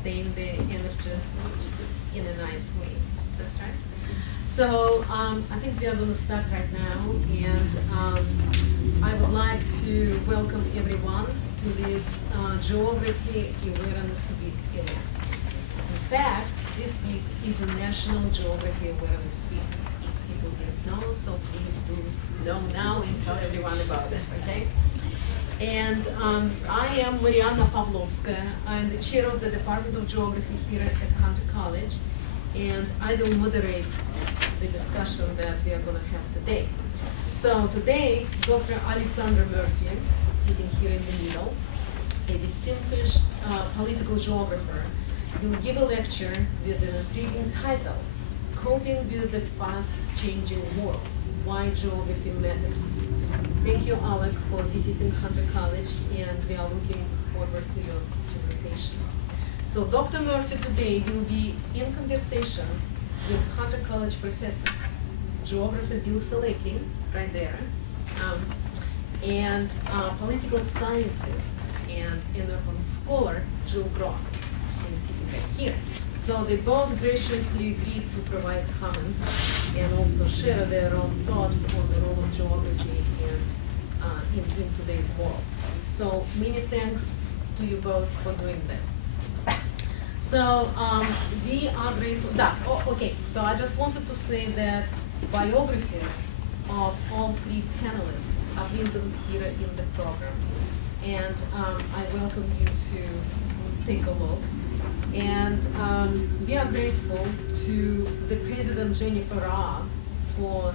sustain the energies in a nice way. That's right. So I think we are going to start right now, and I would like to welcome everyone to this Geography Awareness Week event. In fact, this week is a National Geography Awareness Week. If people didn't know, so please do know now and tell everyone about it, okay? And I am Mariana Pavlovskaya. I'm the chair of the Department of Geography here at Hunter College, and I will moderate the discussion that we are going to have today. So today, Dr. Alexander Murphy, sitting here in the middle, a distinguished political geographer, will give a lecture with an intriguing title, Coping with the Fast-Changing World, Why Geography Matters. Thank you, Alec, for visiting Hunter College, and we are looking forward to your presentation. So Dr. Murphy today will be in conversation with Hunter College professors, geographer Bill Solecki, right there, and political scientist and urban scholar Jill Gross, who is sitting right here. So they both graciously agreed to provide comments and also share their own thoughts on the role of geography in today's world. So many thanks to you both for doing this. So we are grateful. Okay, so I just wanted to say that biographies of all three panelists are written here in the program. And I welcome you to take a look. And we are grateful to the President Jennifer Raab for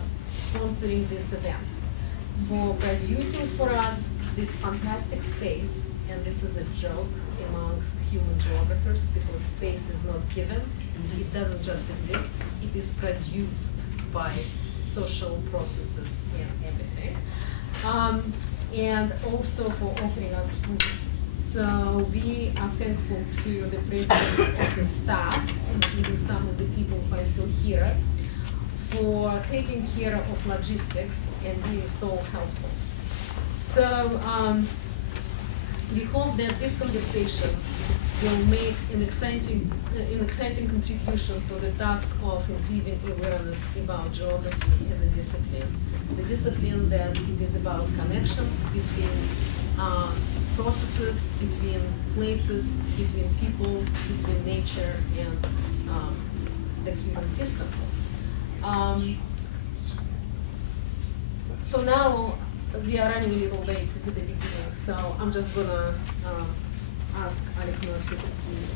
sponsoring this event, for producing for us this fantastic space. And this is a joke amongst human geographers because space is not given. It doesn't just exist. It is produced by social processes and everything. And also for offering us food. So we are thankful to the presence of the staff, including some of the people who are still here, for taking care of logistics and being so helpful. So we hope that this conversation will make an exciting contribution to the task of increasing awareness about geography as a discipline. The discipline that it is about connections between processes, between places, between people, between nature and the human systems. So now we are running a little late to the beginning, so I'm just gonna ask Alec Murphy to please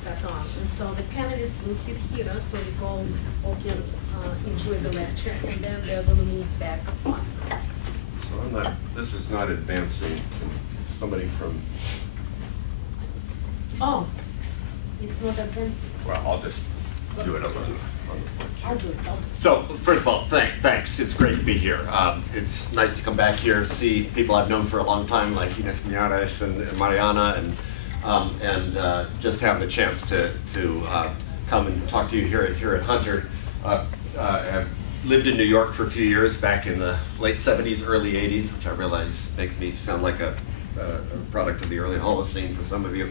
start on. And so the panelists will sit here so we all can enjoy the lecture, and then they're gonna move back on. So this is not advancing. Somebody from... Oh, it's not advancing. Well, I'll just do it on the I'll do it. So, first of all, thanks. It's great to be here. It's nice to come back here, see people I've known for a long time, like Ines Miñares and Mariana, and just have the chance to come and talk to you here at Hunter. I've lived in New York for a few years, back in the late 70s, early 80s, which I realize makes me sound like a product of the early Holocene for some of you.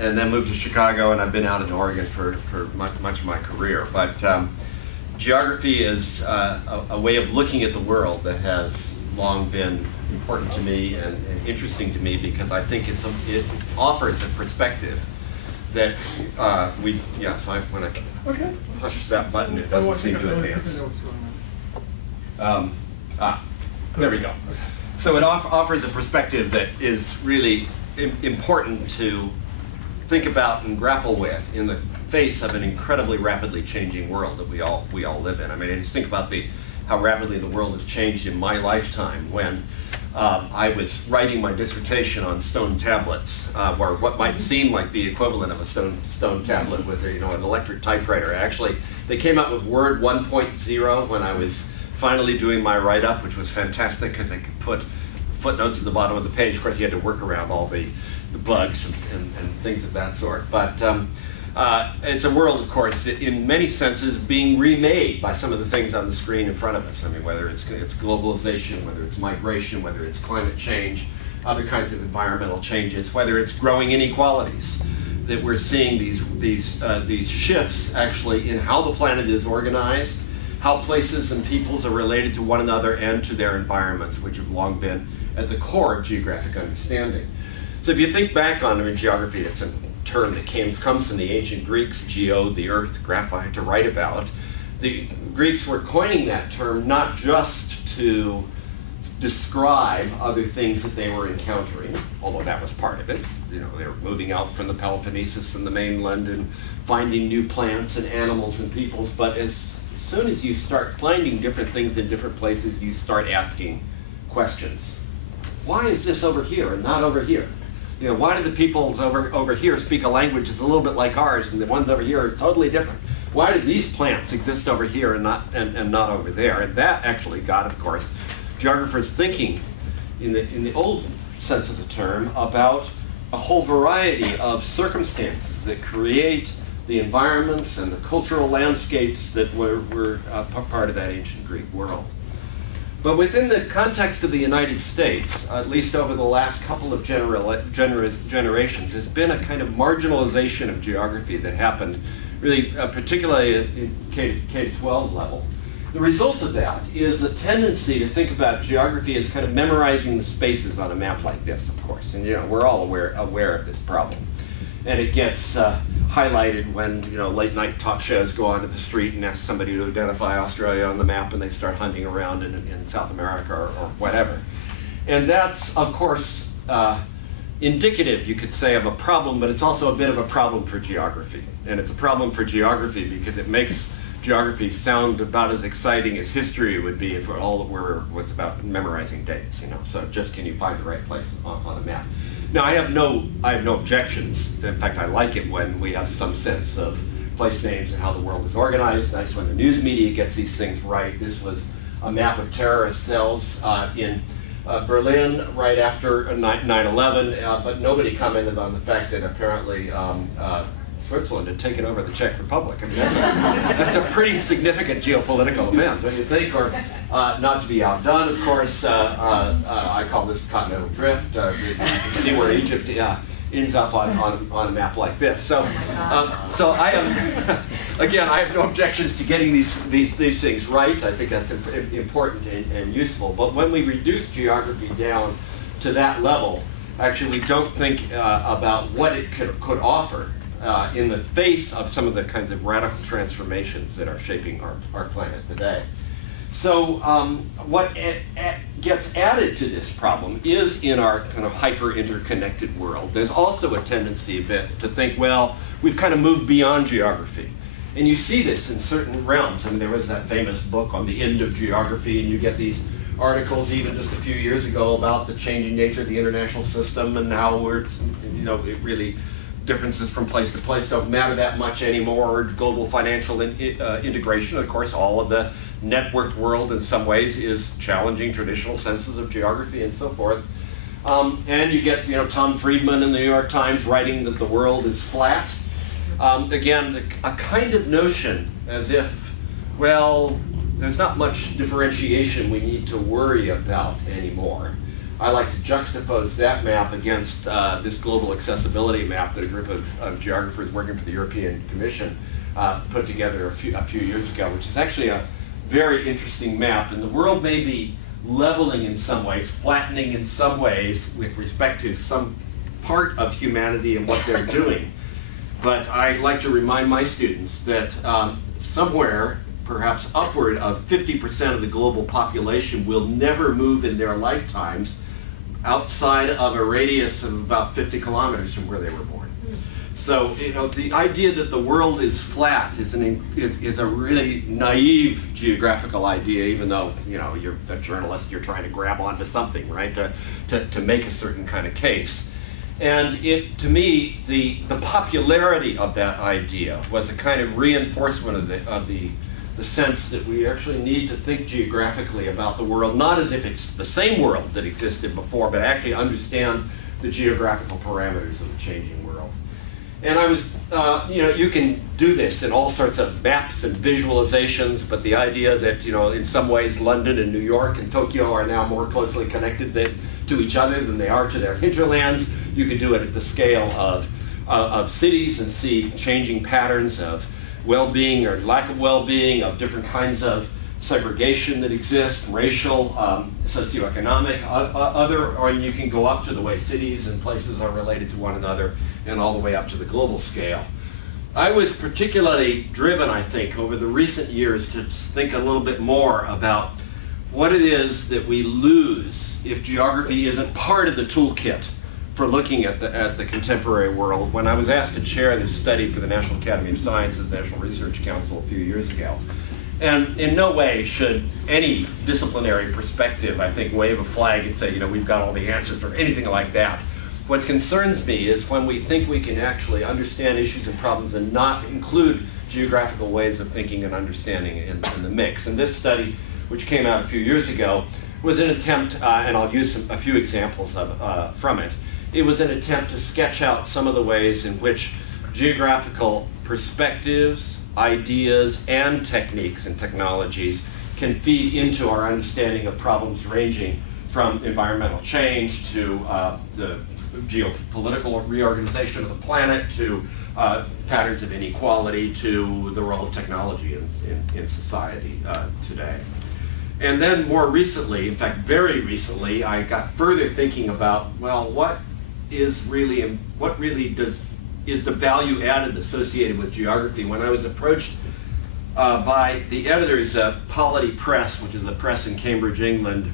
And then moved to Chicago, and I've been out in Oregon for much of my career. But geography is a way of looking at the world that has long been important to me and interesting to me, because I think it offers a perspective that so when I push that button, it doesn't seem to advance. There we go. So it offers a perspective that is really important to think about and grapple with in the face of an incredibly rapidly changing world that we all live in. I mean, I just think about how rapidly the world has changed in my lifetime when I was writing my dissertation on stone tablets, or what might seem like the equivalent of a stone tablet with an electric typewriter. Actually, they came out with Word 1.0 when I was finally doing my write-up, which was fantastic because I could put footnotes at the bottom of the page. Of course, you had to work around all the bugs and things of that sort. But it's a world, of course, in many senses being remade by some of the things on the screen in front of us. I mean, whether it's globalization, whether it's migration, whether it's climate change, other kinds of environmental changes, whether it's growing inequalities, that we're seeing these shifts actually in how the planet is organized, how places and peoples are related to one another and to their environments, which have long been at the core of geographic understanding. So if you think back on, geography, it's a term that comes from the ancient Greeks, geo, the earth, graphai, to write about. The Greeks were coining that term not just to describe other things that they were encountering, although that was part of it. You know, they were moving out from the Peloponnesus and the mainland and finding new plants and animals and peoples, but as soon as you start finding different things in different places, you start asking questions. Why is this over here and not over here? You know, why do the peoples over here speak a language that's a little bit like ours and the ones over here are totally different? Why do these plants exist over here and not over there? And that actually got, of course, geographers thinking in the old sense of the term about a whole variety of circumstances that create the environments and the cultural landscapes that were part of that ancient Greek world. But within the context of the United States, at least over the last couple of generations, there's been a kind of marginalization of geography that happened really particularly at K-12 level. The result of that is a tendency to think about geography as kind of memorizing the spaces on a map like this, of course. And we're all aware of this problem. And it gets highlighted when late night talk shows go onto the street and ask somebody to identify Australia on the map, and they start hunting around in South America or whatever. And that's, of course, indicative, you could say, of a problem, but it's also a bit of a problem for geography. And it's a problem for geography because it makes geography sound about as exciting as history would be if all it was about memorizing dates. So just can you find the right place on a map? Now, I have no objections. In fact, I like it when we have some sense of place names and how the world is organized. It's nice when the news media gets these things right. This was a map of terrorist cells in Berlin right after 9/11, but nobody commented on the fact that apparently Switzerland had taken over the Czech Republic. I mean, that's a pretty significant geopolitical event, don't you think? Or not to be outdone, of course, I call this continental drift. You can see where Egypt ends up on a map like this. So I am, again, I have no objections to getting these things right. I think that's important and useful. But when we reduce geography down to that level, actually we don't think about what it could offer in the face of some of the kinds of radical transformations that are shaping our planet today. So what gets added to this problem is in our kind of hyper-interconnected world, there's also a tendency to think, well, we've kind of moved beyond geography. And you see this in certain realms. I mean, there was that famous book on the end of geography, and you get these articles even just a few years ago about the changing nature of the international system and how it really differences from place to place don't matter that much anymore. Global financial integration, of course, all of the networked world in some ways is challenging traditional senses of geography and so forth. And you get, Tom Friedman in the New York Times writing that the world is flat. Again, a kind of notion as if, well, there's not much differentiation we need to worry about anymore. I like to juxtapose that map against this global accessibility map that a group of geographers working for the European Commission put together a few years ago, which is actually a very interesting map. And the world may be leveling in some ways, flattening in some ways with respect to some part of humanity and what they're doing. But I like to remind my students that somewhere, perhaps upward of 50% of the global population will never move in their lifetimes outside of a radius of about 50 kilometers from where they were born. So, the idea that the world is flat is a really naive geographical idea, even though, you're a journalist, you're trying to grab onto something, right, to make a certain kind of case. And to me, the popularity of that idea was a kind of reinforcement of the sense that we actually need to think geographically about the world, not as if it's the same world that existed before, but actually understand the geographical parameters of the changing world. And I was, you can do this in all sorts of maps and visualizations, but the idea that, in some ways London and New York and Tokyo are now more closely connected to each other than they are to their hinterlands. You could do it at the scale of cities and see changing patterns of well-being or lack of well-being, of different kinds of segregation that exists, racial, socioeconomic, or you can go up to the way cities and places are related to one another and all the way up to the global scale. I was particularly driven, I think, over the recent years to think a little bit more about what it is that we lose if geography isn't part of the toolkit for looking at the contemporary world. When I was asked to chair this study for the National Academy of Sciences National Research Council a few years ago, and in no way should any disciplinary perspective, I think, wave a flag and say, we've got all the answers or anything like that. What concerns me is when we think we can actually understand issues and problems and not include geographical ways of thinking and understanding in the mix. And this study, which came out a few years ago, was an attempt, and I'll use a few examples from it. It was an attempt to sketch out some of the ways in which geographical perspectives, ideas, and techniques and technologies can feed into our understanding of problems ranging from environmental change to the geopolitical reorganization of the planet to patterns of inequality to the role of technology in society today. And then more recently, in fact very recently, I got further thinking about, well, what is the value added associated with geography? When I was approached by the editors of Polity Press, which is a press in Cambridge, England,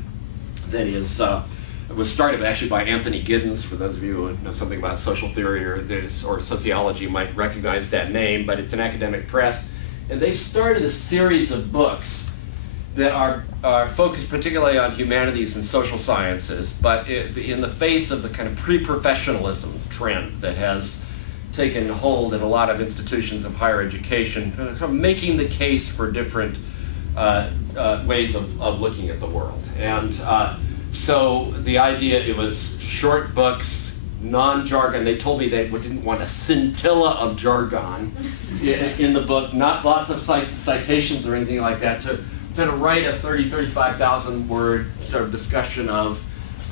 that is, it was started actually by Anthony Giddens. For those of you who know something about social theory or sociology might recognize that name, but it's an academic press. And they started a series of books that are focused particularly on humanities and social sciences, but in the face of the kind of pre-professionalism trend that has taken hold in a lot of institutions of higher education, kind of making the case for different ways of looking at the world. And so the idea, it was short books, non-jargon. They told me they didn't want a scintilla of jargon in the book, not lots of citations or anything like that, to write a 35,000 word sort of discussion of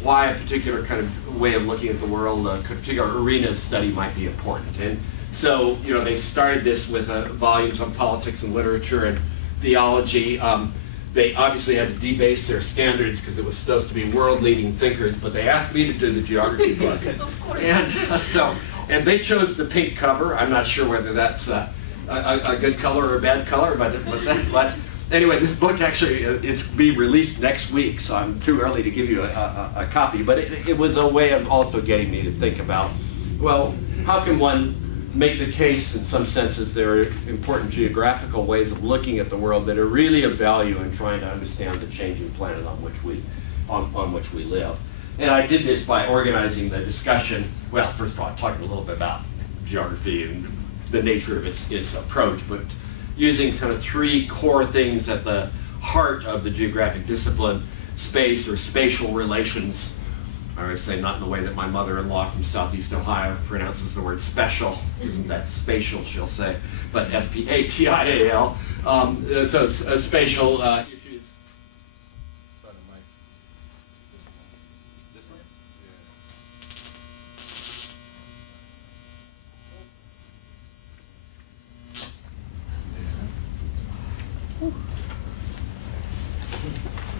why a particular kind of way of looking at the world, a particular arena of study might be important. And so, they started this with volumes on politics and literature and theology. They obviously had to debase their standards because it was supposed to be world-leading thinkers, but they asked me to do the geography book. And they chose the pink cover. I'm not sure whether that's a good color or a bad color, but anyway, this book actually, it's being released next week, so I'm too early to give you a copy, but it was a way of also getting me to think about, well, how can one make the case in some senses there are important geographical ways of looking at the world that are really of value in trying to understand the changing planet on which we live. And I did this by organizing the discussion, well, first of all, I talked a little bit about geography and the nature of its approach, but using kind of three core things at the heart of the geographic discipline: space or spatial relations. I always say not in the way that my mother-in-law from Southeast Ohio pronounces the word special. Isn't that spatial, she'll say, but S-P-A-T-I-A-L. So spatial issues.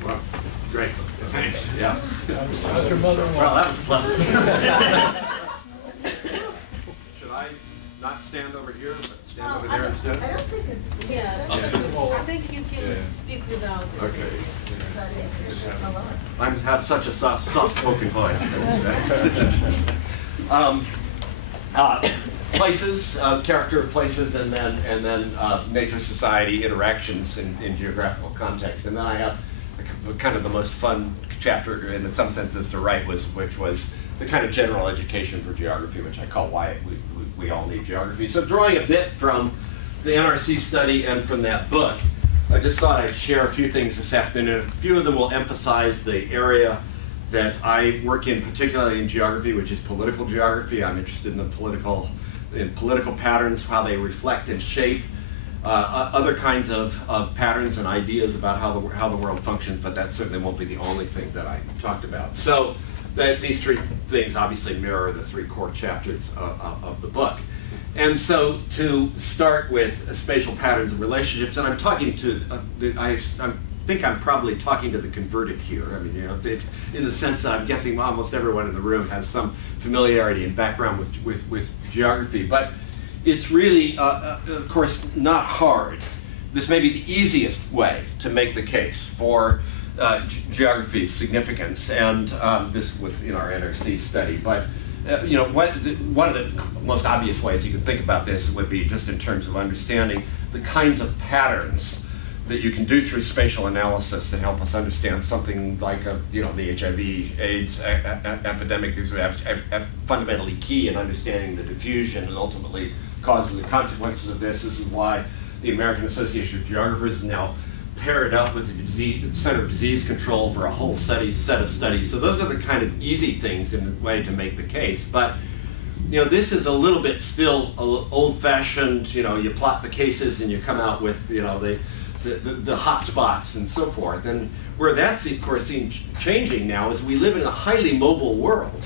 Well, great. Thanks. Yeah. How's your mother-in-law? Well, that was pleasant. Should I not stand over here, but stand over there instead? I don't think it's. Yeah, I think you can speak without it. Okay. I I have such a soft-spoken voice. Places, character of places, and then nature society interactions in geographical context, and then I have kind of the most fun chapter in some senses to write which was the kind of general education for geography, which I call Why We All Need Geography. So drawing a bit from the NRC study and from that book, I just thought I'd share a few things this afternoon. A few of them will emphasize the area that I work in, particularly in geography, which is political geography. I'm interested in the political in political patterns, how they reflect and shape other kinds of patterns and ideas about how the world functions, but that certainly won't be the only thing that I talked about. So these three things obviously mirror the three core chapters of the book. And so to start with spatial patterns and relationships, and I'm talking to, I think I'm probably talking to the converted here. I mean, in the sense that I'm guessing almost everyone in the room has some familiarity and background with geography, but it's really, of course, not hard. This may be the easiest way to make the case for geography's significance, and this was in our NRC study. But one of the most obvious ways you can think about this would be just in terms of understanding the kinds of patterns that you can do through spatial analysis to help us understand something like the HIV/AIDS epidemic. These are fundamentally key in understanding the diffusion and ultimately causes and consequences of this. This is why the American Association of Geographers is now paired up with the Center of Disease Control for a whole set of studies. So those are the kind of easy things in a way to make the case. But this is a little bit still old-fashioned. You plot the cases and you come out with the hot spots and so forth. And where that's, of course, seen changing now is we live in a highly mobile world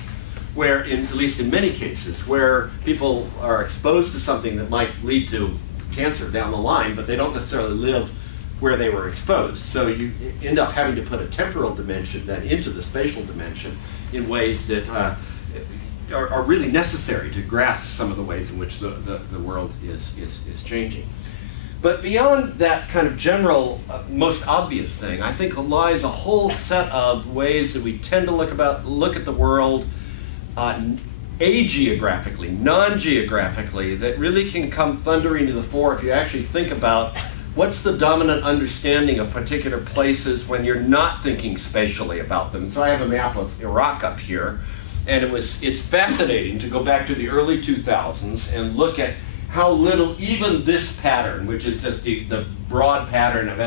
where, at least in many cases, where people are exposed to something that might lead to cancer down the line, but they don't necessarily live where they were exposed. So you end up having to put a temporal dimension then into the spatial dimension in ways that are really necessary to grasp some of the ways in which the world is changing. But beyond that kind of general, most obvious thing, I think lies a whole set of ways that we tend to look at the world ageographically, non-geographically, that really can come thundering to the fore if you actually think about what's the dominant understanding of particular places when you're not thinking spatially about them. So I have a map of Iraq up here, and it's fascinating to go back to the early 2000s and look at how little even this pattern, which is just the broad pattern of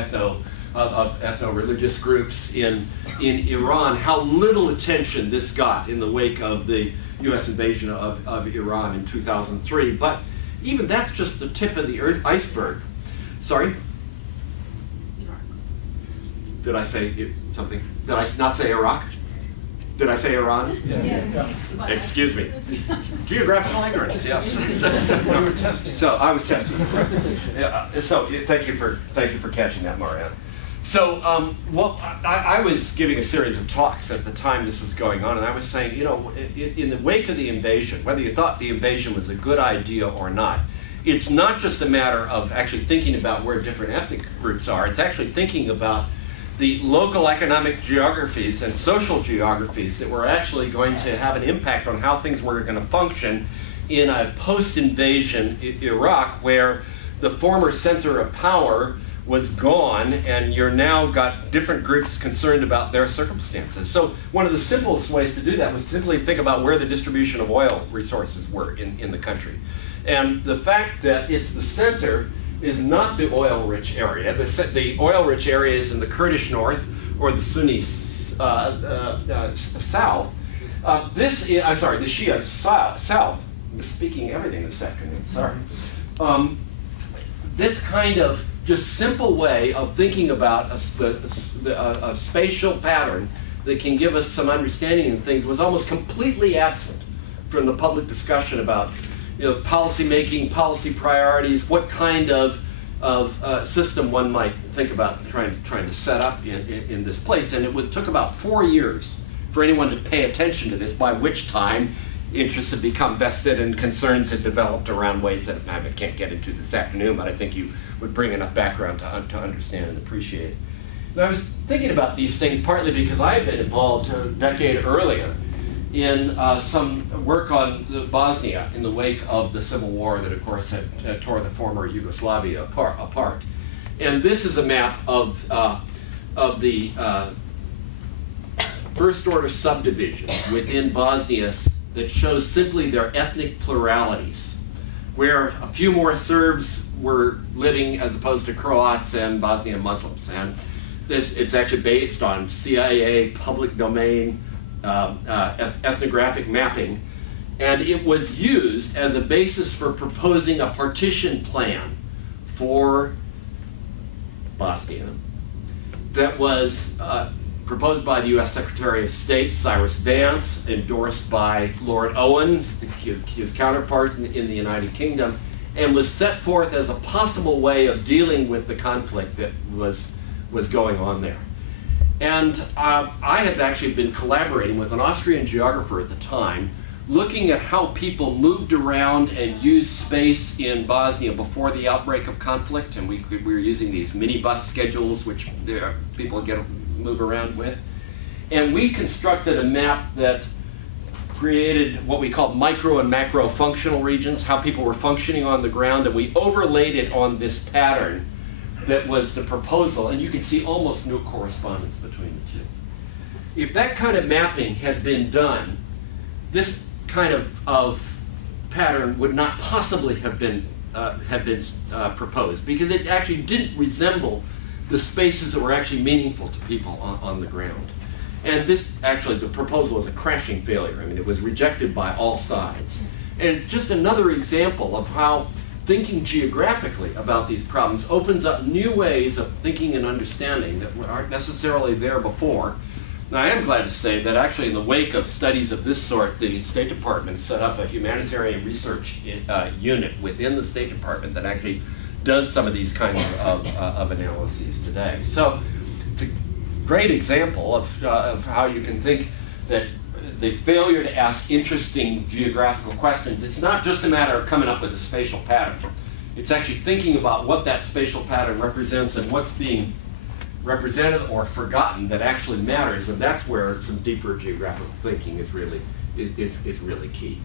ethno-religious groups in Iran, how little attention this got in the wake of the US invasion of Iran in 2003. But even that's just the tip of the iceberg. Sorry? Iraq. Did I say something? Did I not say Iraq? Did I say Iran? Yes. Excuse me. Geographical ignorance, yes. So I was testing. So thank you for catching that, Marianne. So I was giving a series of talks at the time this was going on, and I was saying, in the wake of the invasion, whether you thought the invasion was a good idea or not, it's not just a matter of actually thinking about where different ethnic groups are. It's actually thinking about the local economic geographies and social geographies that were actually going to have an impact on how things were going to function in a post-invasion Iraq, where the former center of power was gone, and you're now got different groups concerned about their circumstances. So one of the simplest ways to do that was simply think about where the distribution of oil resources were in the country. And the fact that it's the center is not the oil-rich area. The oil-rich area is in the Kurdish north or the Sunni south. The Shia south. I'm speaking everything this afternoon, sorry. This kind of just simple way of thinking about a spatial pattern that can give us some understanding of things was almost completely absent from the public discussion about policy making, policy priorities, what kind of system one might think about trying to set up in this place. And it took about 4 years for anyone to pay attention to this, by which time interests had become vested and concerns had developed around ways that I can't get into this afternoon, but I think you would bring enough background to understand and appreciate. And I was thinking about these things partly because I had been involved a decade earlier in some work on Bosnia in the wake of the civil war that, of course, had tore the former Yugoslavia apart. And this is a map of the first-order subdivision within Bosnia that shows simply their ethnic pluralities, where a few more Serbs were living as opposed to Croats and Bosnian Muslims. And it's actually based on CIA public domain ethnographic mapping. And it was used as a basis for proposing a partition plan for Bosnia that was proposed by the US Secretary of State, Cyrus Vance, endorsed by Lord Owen, his counterpart in the United Kingdom, and was set forth as a possible way of dealing with the conflict that was going on there. And I had actually been collaborating with an Austrian geographer at the time, looking at how people moved around and used space in Bosnia before the outbreak of conflict. And we were using these minibus schedules, which people get to move around with. And we constructed a map that created what we called micro and macro functional regions, how people were functioning on the ground, and we overlaid it on this pattern that was the proposal, and you can see almost no correspondence between the two. If that kind of mapping had been done, this kind of pattern would not possibly have been proposed, because it actually didn't resemble the spaces that were actually meaningful to people on the ground. And this, actually, the proposal was a crashing failure. I mean, it was rejected by all sides. And it's just another example of how thinking geographically about these problems opens up new ways of thinking and understanding that aren't necessarily there before. Now, I am glad to say that actually in the wake of studies of this sort, the State Department set up a humanitarian research unit within the State Department that actually does some of these kinds of analyses today. So it's a great example of how you can think that the failure to ask interesting geographical questions, it's not just a matter of coming up with a spatial pattern. It's actually thinking about what that spatial pattern represents and what's being represented or forgotten that actually matters, and that's where some deeper geographical thinking is really key.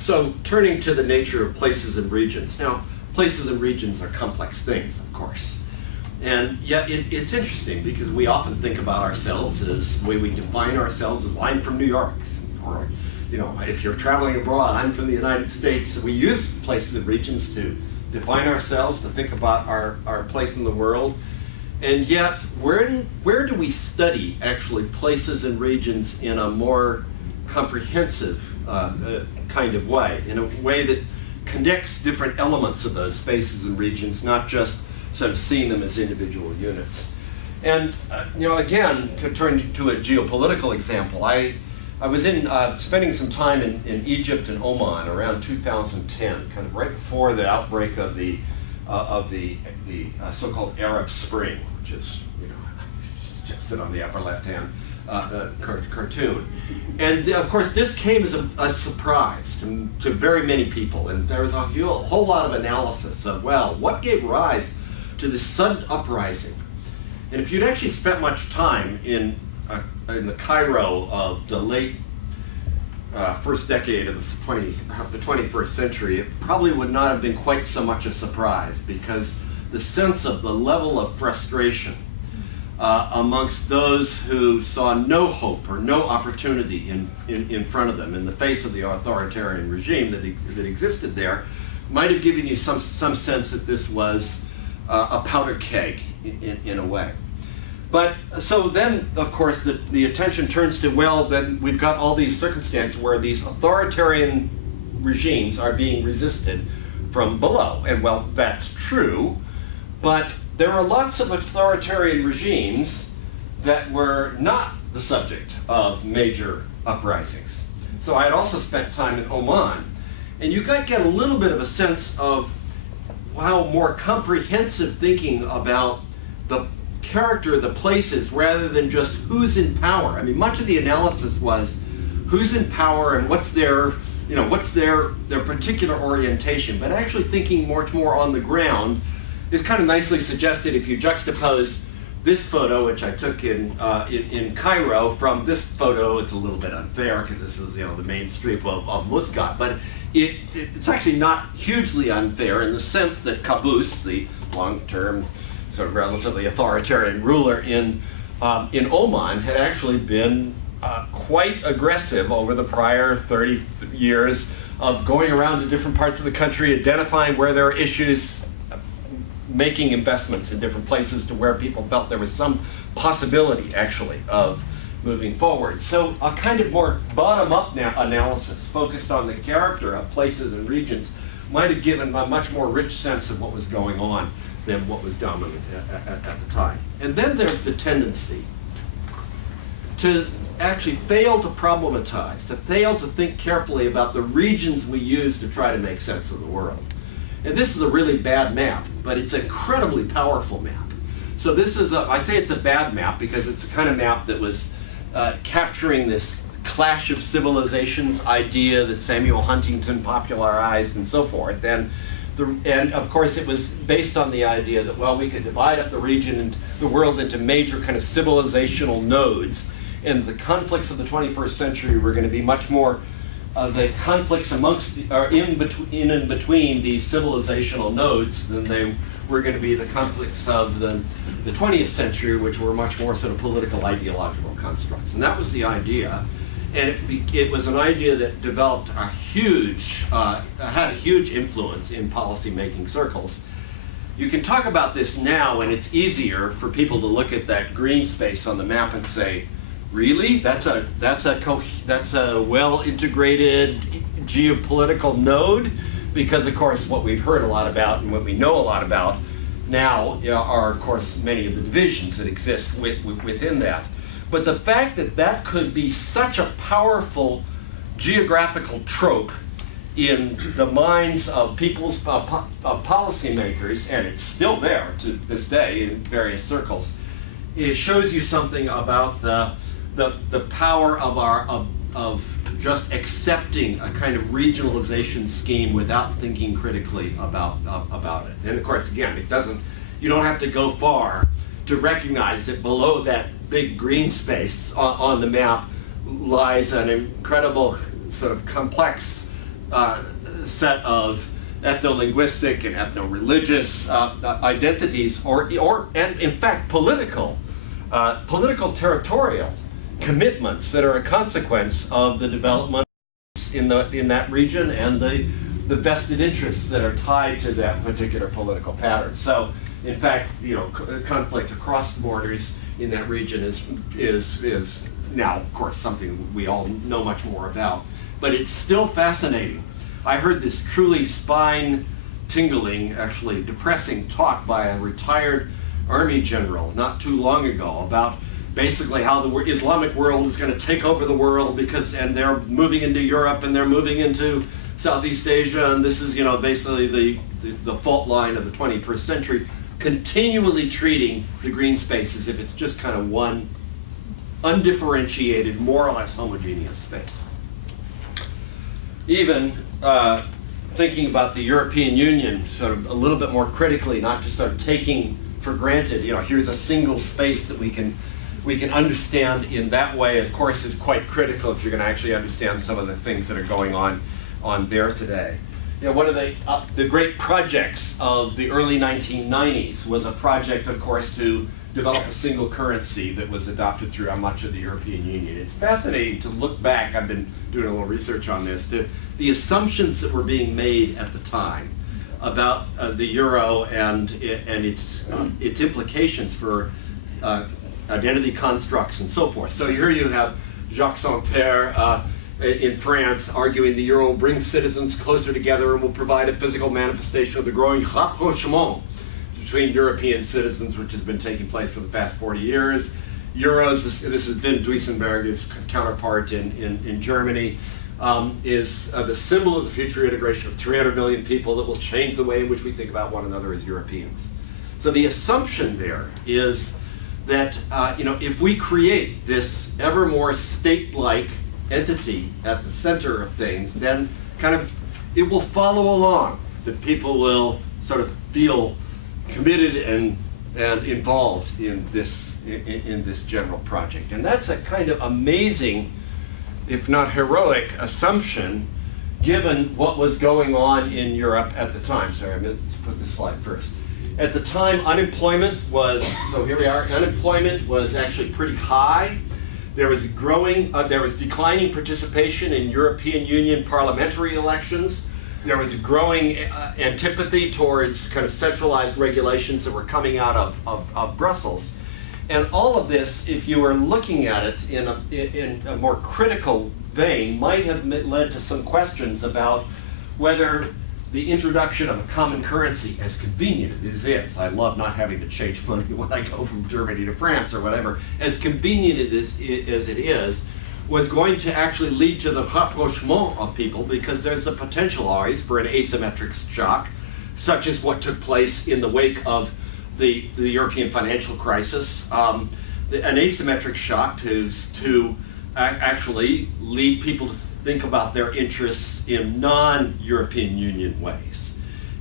So turning to the nature of places and regions. Now, places and regions are complex things, of course. And yet it's interesting because we often think about ourselves as the way we define ourselves as, well, I'm from New York, or if you're traveling abroad, I'm from the United States. So we use places and regions to define ourselves, to think about our place in the world. And yet, where do we study actually places and regions in a more comprehensive kind of way, in a way that connects different elements of those spaces and regions, not just sort of seeing them as individual units? And again, turning to a geopolitical example, I was spending some time in Egypt and Oman around 2010, kind of right before the outbreak of the so-called Arab Spring, which is suggested on the upper left-hand cartoon. And of course, this came as a surprise to very many people, and there was a whole lot of analysis of, well, what gave rise to this sudden uprising? And if you'd actually spent much time in the Cairo of the late first decade of the 21st century, it probably would not have been quite so much a surprise, because the sense of the level of frustration amongst those who saw no hope or no opportunity in front of them in the face of the authoritarian regime that existed there might have given you some sense that this was a powder keg in a way. But so then, of course, the attention turns to, well, then we've got all these circumstances where these authoritarian regimes are being resisted from below. And well, that's true, but there are lots of authoritarian regimes that were not the subject of major uprisings. So I had also spent time in Oman, and you get a little bit of a sense of how more comprehensive thinking about the character of the places rather than just who's in power. I mean, much of the analysis was who's in power and what's their particular orientation, but actually thinking much more on the ground is kind of nicely suggested if you juxtapose this photo, which I took in Cairo, from this photo. It's a little bit unfair because this is the main street of Muscat, but it's actually not hugely unfair in the sense that Qaboos, the long-term sort of relatively authoritarian ruler in Oman, had actually been quite aggressive over the prior 30 years of going around to different parts of the country, identifying where there are issues, making investments in different places to where people felt there was some possibility actually of moving forward. So a kind of more bottom-up analysis focused on the character of places and regions might have given a much more rich sense of what was going on than what was dominant at the time. And then there's the tendency to actually fail to problematize, to fail to think carefully about the regions we use to try to make sense of the world. And this is a really bad map, but it's an incredibly powerful map. So this is I say it's a bad map because it's the kind of map that was capturing this clash of civilizations idea that Samuel Huntington popularized and so forth. And of course it was based on the idea that, well, we could divide up the region and the world into major kind of civilizational nodes, and the conflicts of the 21st century were going to be much more the conflicts amongst or in and between these civilizational nodes than they were going to be the conflicts of the 20th century, which were much more sort of political ideological constructs. And that was the idea. And it was an idea that developed a huge, had a huge influence in policy-making circles. You can talk about this now, and it's easier for people to look at that green space on the map and say, really? That's a well-integrated geopolitical node? Because, of course, what we've heard a lot about and what we know a lot about now are, of course, many of the divisions that exist within that. But the fact that that could be such a powerful geographical trope in the minds of people's of policymakers, and it's still there to this day in various circles, it shows you something about the power of just accepting a kind of regionalization scheme without thinking critically about it. And of course, again, you don't have to go far to recognize that below that big green space on the map lies an incredible sort of complex set of ethno-linguistic and ethno-religious identities, and in fact political territorial commitments that are a consequence of the development in that region and the vested interests that are tied to that particular political pattern. So, in fact, conflict across the borders in that region is now, of course, something we all know much more about. But it's still fascinating. I heard this truly spine-tingling, actually depressing talk by a retired army general not too long ago about basically how the Islamic world is going to take over the world and they're moving into Europe and they're moving into Southeast Asia, and this is basically the fault line of the 21st century, continually treating the green space as if it's just kind of one undifferentiated, more or less homogeneous space. Even thinking about the European Union sort of a little bit more critically, not just sort of taking for granted, here's a single space that we can understand in that way, of course, is quite critical if you're going to actually understand some of the things that are going on there today. One of the great projects of the early 1990s was a project, of course, to develop a single currency that was adopted throughout much of the European Union. It's fascinating to look back, I've been doing a little research on this, to the assumptions that were being made at the time about the euro and its implications for identity constructs and so forth. So here you have Jacques Santerre in France arguing the euro will bring citizens closer together and will provide a physical manifestation of the growing rapprochement between European citizens, which has been taking place for the past 40 years. Euros, this is Wim Duisenberg's counterpart in Germany, is the symbol of the future integration of 300 million people that will change the way in which we think about one another as Europeans. So the assumption there is that if we create this ever more state-like entity at the center of things, then kind of it will follow along, that people will sort of feel committed and involved in this general project. And that's a kind of amazing, if not heroic, assumption given what was going on in Europe at the time. Sorry, I meant to put this slide first. At the time, unemployment was, so here we are, unemployment was actually pretty high. There was declining participation in European Union parliamentary elections. There was growing antipathy towards kind of centralized regulations that were coming out of Brussels. And all of this, if you were looking at it in a more critical vein, might have led to some questions about whether the introduction of a common currency, as convenient as it is, I love not having to change money when I go from Germany to France or whatever, as convenient as it is, was going to actually lead to the rapprochement of people, because there's a potential always for an asymmetric shock, such as what took place in the wake of the European financial crisis, an asymmetric shock to actually lead people to think about their interests in non-European Union ways.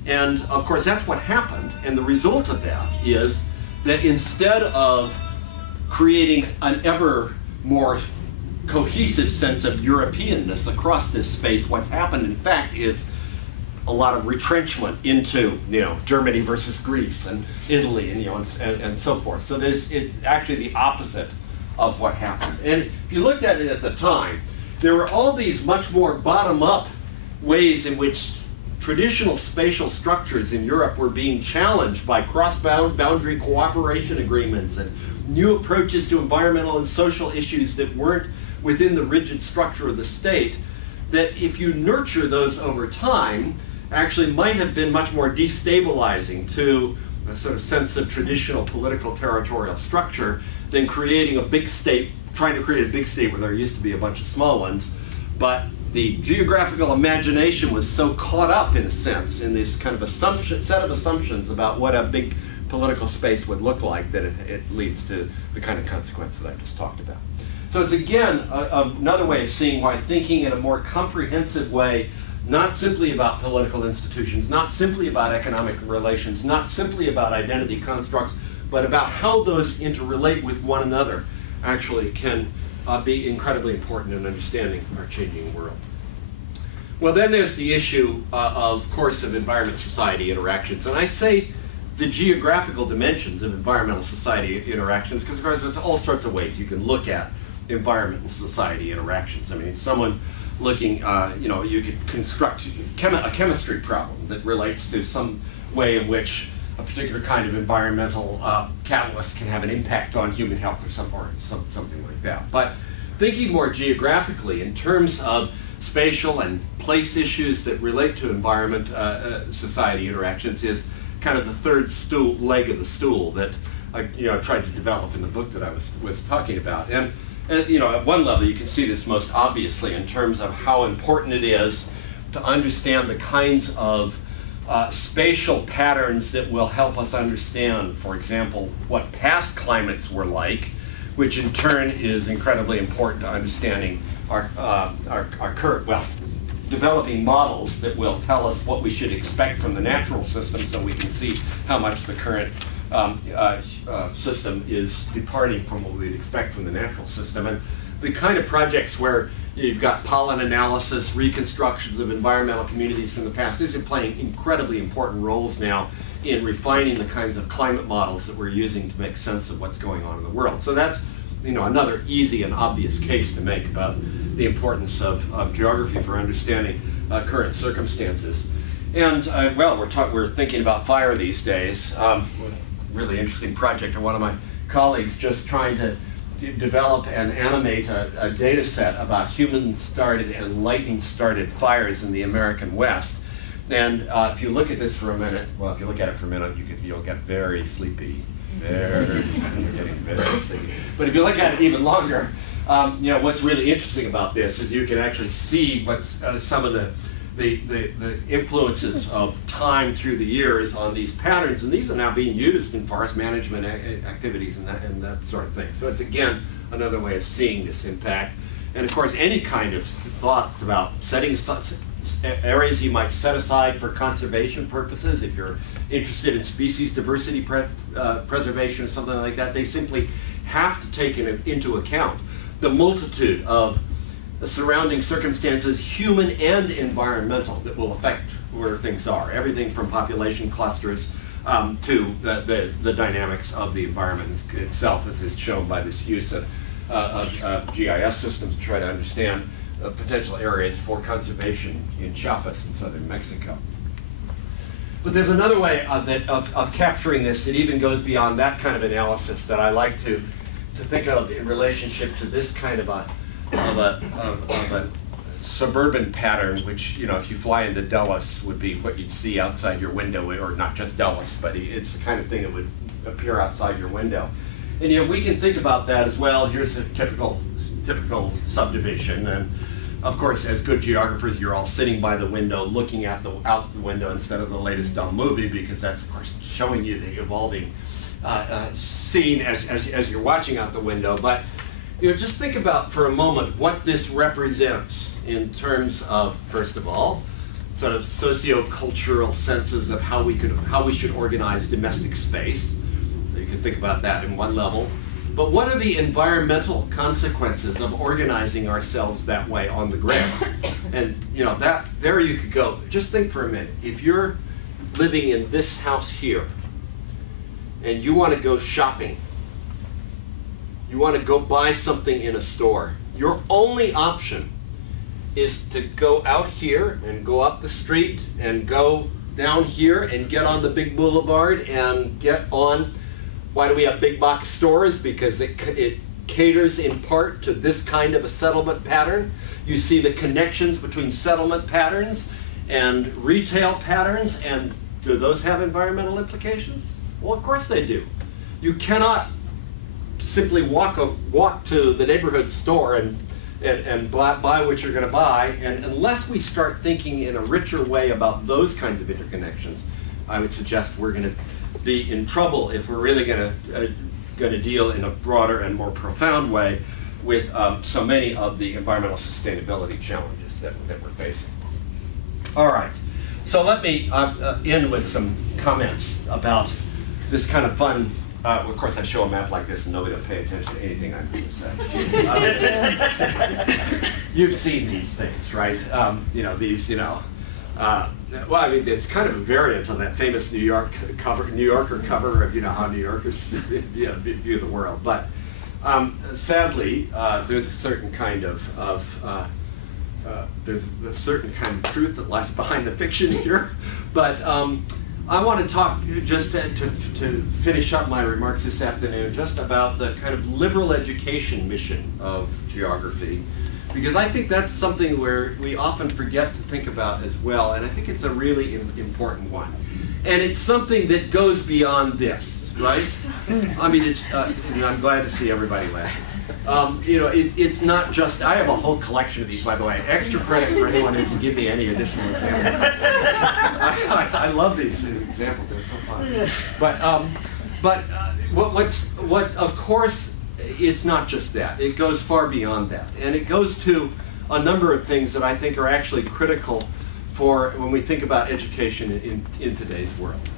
And of course that's what happened, and the result of that is that instead of creating an ever more cohesive sense of Europeanness across this space, what's happened in fact is a lot of retrenchment into, Germany versus Greece and Italy and so forth. So it's actually the opposite of what happened. And if you looked at it at the time, there were all these much more bottom-up ways in which traditional spatial structures in Europe were being challenged by cross-boundary cooperation agreements and new approaches to environmental and social issues that weren't within the rigid structure of the state, that if you nurture those over time, actually might have been much more destabilizing to a sort of sense of traditional political territorial structure than creating a big state, trying to create a big state where there used to be a bunch of small ones. But the geographical imagination was so caught up, in a sense, in this kind of set of assumptions about what a big political space would look like, that it leads to the kind of consequences I just talked about. So it's again another way of seeing why thinking in a more comprehensive way, not simply about political institutions, not simply about economic relations, not simply about identity constructs, but about how those interrelate with one another, actually can be incredibly important in understanding our changing world. Well, then there's the issue, of course, of environment-society interactions. And I say the geographical dimensions of environmental society interactions because, of course, there's all sorts of ways you can look at environment and society interactions. I mean, someone looking, you could construct a chemistry problem that relates to some way in which a particular kind of environmental catalyst can have an impact on human health or something like that. But thinking more geographically in terms of spatial and place issues that relate to environment society interactions is kind of the third leg of the stool that I tried to develop in the book that I was talking about. And at one level you can see this most obviously in terms of how important it is to understand the kinds of spatial patterns that will help us understand, for example, what past climates were like, which in turn is incredibly important to understanding our current, developing models that will tell us what we should expect from the natural system so we can see how much the current system is departing from what we'd expect from the natural system. And the kind of projects where you've got pollen analysis, reconstructions of environmental communities from the past, these are playing incredibly important roles now in refining the kinds of climate models that we're using to make sense of what's going on in the world. So that's another easy and obvious case to make about the importance of geography for understanding current circumstances. And we're thinking about fire these days. Really interesting project, and one of my colleagues just trying to develop and animate a data set about human-started and lightning-started fires in the American West. And if you look at this for a minute, if you look at it for a minute, you'll get very sleepy. You're getting very sleepy. But if you look at it even longer, what's really interesting about this is you can actually see what's some of the influences of time through the years on these patterns, and these are now being used in forest management activities and that sort of thing. So it's again another way of seeing this impact. And of course, any kind of thoughts about setting areas you might set aside for conservation purposes, if you're interested in species diversity preservation or something like that, they simply have to take into account the multitude of the surrounding circumstances, human and environmental, that will affect where things are. Everything from population clusters to the dynamics of the environment itself, as is shown by this use of GIS systems to try to understand potential areas for conservation in Chiapas in southern Mexico. But there's another way of capturing this. It even goes beyond that kind of analysis that I like to think of in relationship to this kind of a suburban pattern, which, if you fly into Dulles, would be what you'd see outside your window, or not just Dulles, but it's the kind of thing that would appear outside your window. And we can think about that as well. Here's a typical subdivision, and of course, as good geographers, you're all sitting by the window, looking out the window instead of the latest dumb movie, because that's, of course, showing you the evolving scene as you're watching out the window. But just think about for a moment what this represents in terms of, first of all, sort of socio-cultural senses of how we should organize domestic space. So you can think about that in one level. But what are the environmental consequences of organizing ourselves that way on the ground? And there you could go. Just think for a minute. If you're living in this house here, and you want to go shopping, you want to go buy something in a store, your only option is to go out here and go up the street and go down here and get on the big boulevard and get on. Why do we have big box stores? Because it caters in part to this kind of a settlement pattern. You see the connections between settlement patterns and retail patterns, and do those have environmental implications? Well, of course they do. You cannot simply walk to the neighborhood store and buy what you're going to buy, and unless we start thinking in a richer way about those kinds of interconnections, I would suggest we're going to be in trouble if we're really going to deal in a broader and more profound way with so many of the environmental sustainability challenges that we're facing. All right, so let me end with some comments about this kind of fun. Of course, I show a map like this and nobody will pay attention to anything I'm going to say. You've seen these things, right? Well, I mean, it's kind of a variant on that famous New Yorker cover of, how New Yorkers view the world. But sadly, there's a certain kind of truth that lies behind the fiction here. But I want to talk just to finish up my remarks this afternoon just about the kind of liberal education mission of geography, because I think that's something where we often forget to think about as well, and I think it's a really important one. And it's something that goes beyond this, right? I mean, I'm glad to see everybody laughing. It's not just, I have a whole collection of these, by the way. Extra credit for anyone who can give me any additional examples. I love these examples, they're so fun. But of course, it's not just that. It goes far beyond that. And it goes to a number of things that I think are actually critical for when we think about education in today's world.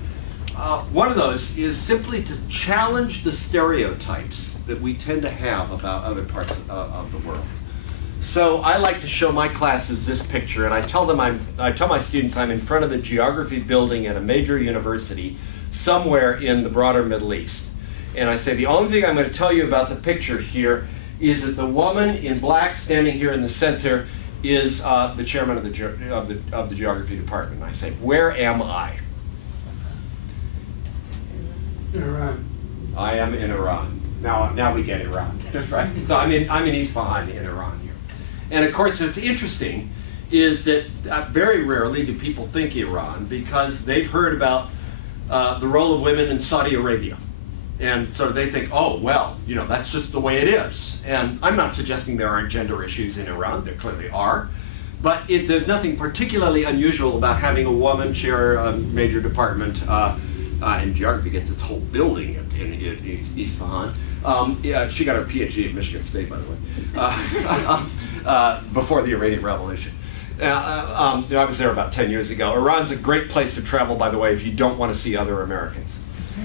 One of those is simply to challenge the stereotypes that we tend to have about other parts of the world. So I like to show my classes this picture, and I tell my students I'm in front of the geography building at a major university somewhere in the broader Middle East. And I say the only thing I'm going to tell you about the picture here is that the woman in black standing here in the center is the chairman of the geography department. And I say, where am I? Iran. I am in Iran. Now we get Iran, right? So I'm in Isfahan in Iran here. And of course, what's interesting is that very rarely do people think Iran, because they've heard about the role of women in Saudi Arabia. And so they think, oh, well, that's just the way it is. And I'm not suggesting there aren't gender issues in Iran. There clearly are. But there's nothing particularly unusual about having a woman chair a major department. And geography gets its whole building in Isfahan. She got her PhD at Michigan State, by the way, before the Iranian Revolution. I was there about 10 years ago. Iran's a great place to travel, by the way, if you don't want to see other Americans.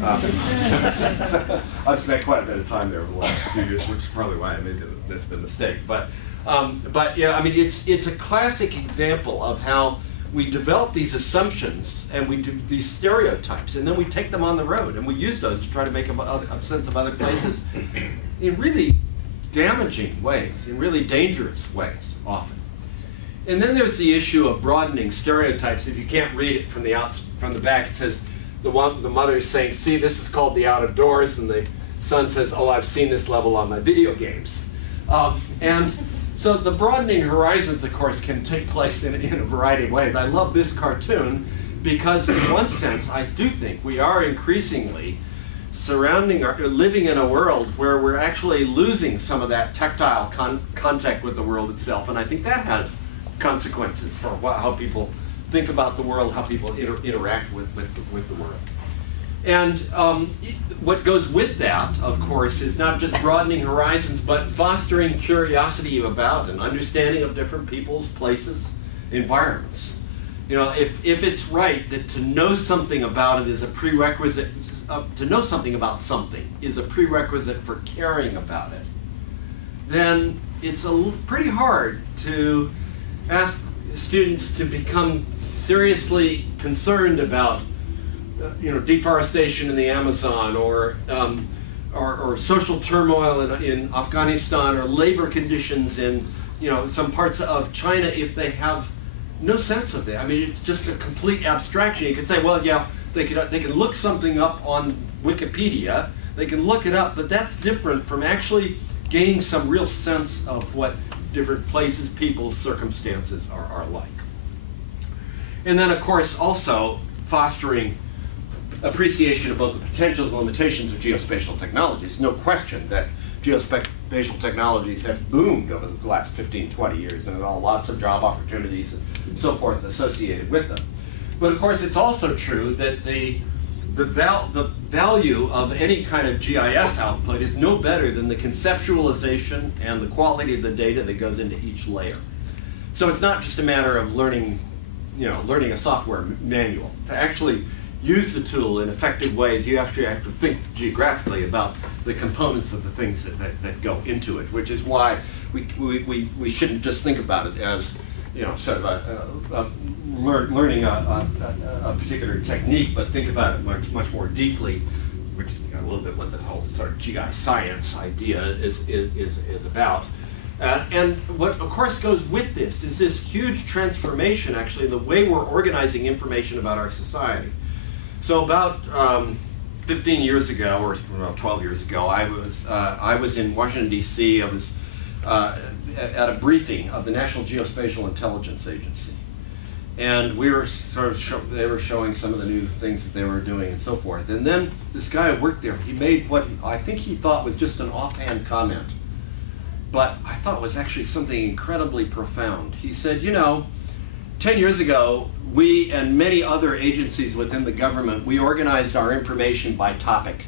I've spent quite a bit of time there over the last few years, which is probably why I made the mistake. But yeah, I mean, it's a classic example of how we develop these assumptions and we do these stereotypes, and then we take them on the road and we use those to try to make a sense of other places in really damaging ways, in really dangerous ways often. And then there's the issue of broadening stereotypes. If you can't read it from the back, it says the mother is saying, "See, this is called the out of doors," and the son says, "Oh, I've seen this level on my video games." And so the broadening horizons, of course, can take place in a variety of ways. I love this cartoon because, in one sense, I do think we are increasingly living in a world where we're actually losing some of that tactile contact with the world itself, and I think that has consequences for how people think about the world, how people interact with the world. And what goes with that, of course, is not just broadening horizons, but fostering curiosity about and understanding of different peoples, places, environments. You know, if it's right that to know something about it is a prerequisite, to know something about something is a prerequisite for caring about it, then it's pretty hard to ask students to become seriously concerned about deforestation in the Amazon, or social turmoil in Afghanistan, or labor conditions in some parts of China, if they have no sense of that. I mean, it's just a complete abstraction. You could say, well, yeah, they can look something up on Wikipedia, they can look it up, but that's different from actually gaining some real sense of what different places, people's circumstances are like. And then, of course, also fostering appreciation of both the potentials and limitations of geospatial technologies. No question that geospatial technologies have boomed over the last 15, 20 years, and there are lots of job opportunities and so forth associated with them. But of course, it's also true that the value of any kind of GIS output is no better than the conceptualization and the quality of the data that goes into each layer. So it's not just a matter of learning a software manual. To actually use the tool in effective ways, you actually have to think geographically about the components of the things that go into it, which is why we shouldn't just think about it as sort of learning a particular technique, but think about it much more deeply, which is a little bit what the whole sort of GI science idea is about. And what, of course, goes with this is this huge transformation, actually, in the way we're organizing information about our society. So about 15 years ago, or 12 years ago, I was in Washington, D.C. I was at a briefing of the National Geospatial Intelligence Agency. And we were they were showing some of the new things that they were doing and so forth. And then this guy who worked there, he made what I think he thought was just an offhand comment, but I thought was actually something incredibly profound. He said, 10 years ago, we and many other agencies within the government, we organized our information by topic.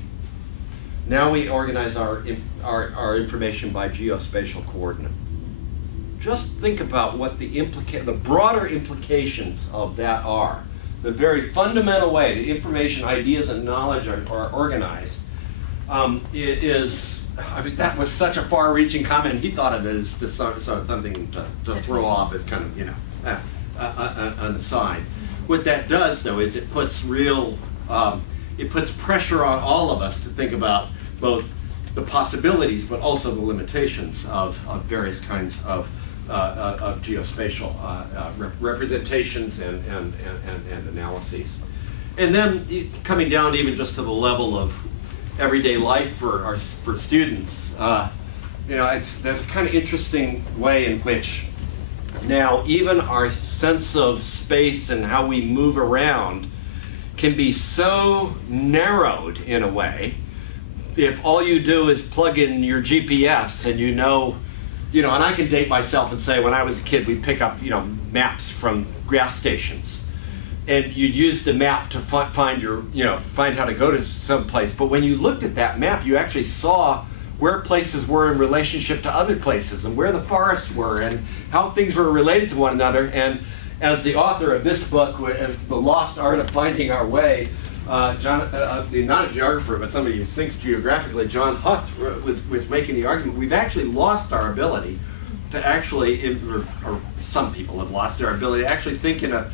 Now we organize our information by geospatial coordinate. Just think about what the broader implications of that are. The very fundamental way the information, ideas, and knowledge are organized. That was such a far-reaching comment. He thought of it as just sort of something to throw off as kind of, an aside. What that does, though, is it puts pressure on all of us to think about both the possibilities, but also the limitations of various kinds of geospatial representations and analyses. And then coming down even just to the level of everyday life for students, there's a kind of interesting way in which now even our sense of space and how we move around can be so narrowed in a way if all you do is plug in your GPS and and I can date myself and say when I was a kid we'd pick up maps from gas stations, and you'd use the map to find how to go to some place. But when you looked at that map, you actually saw where places were in relationship to other places, and where the forests were, and how things were related to one another. And as the author of this book, The Lost Art of Finding Our Way, not a geographer, but somebody who thinks geographically, John Huth was making the argument, we've actually lost our ability to actually, or some people have lost their ability to actually think in a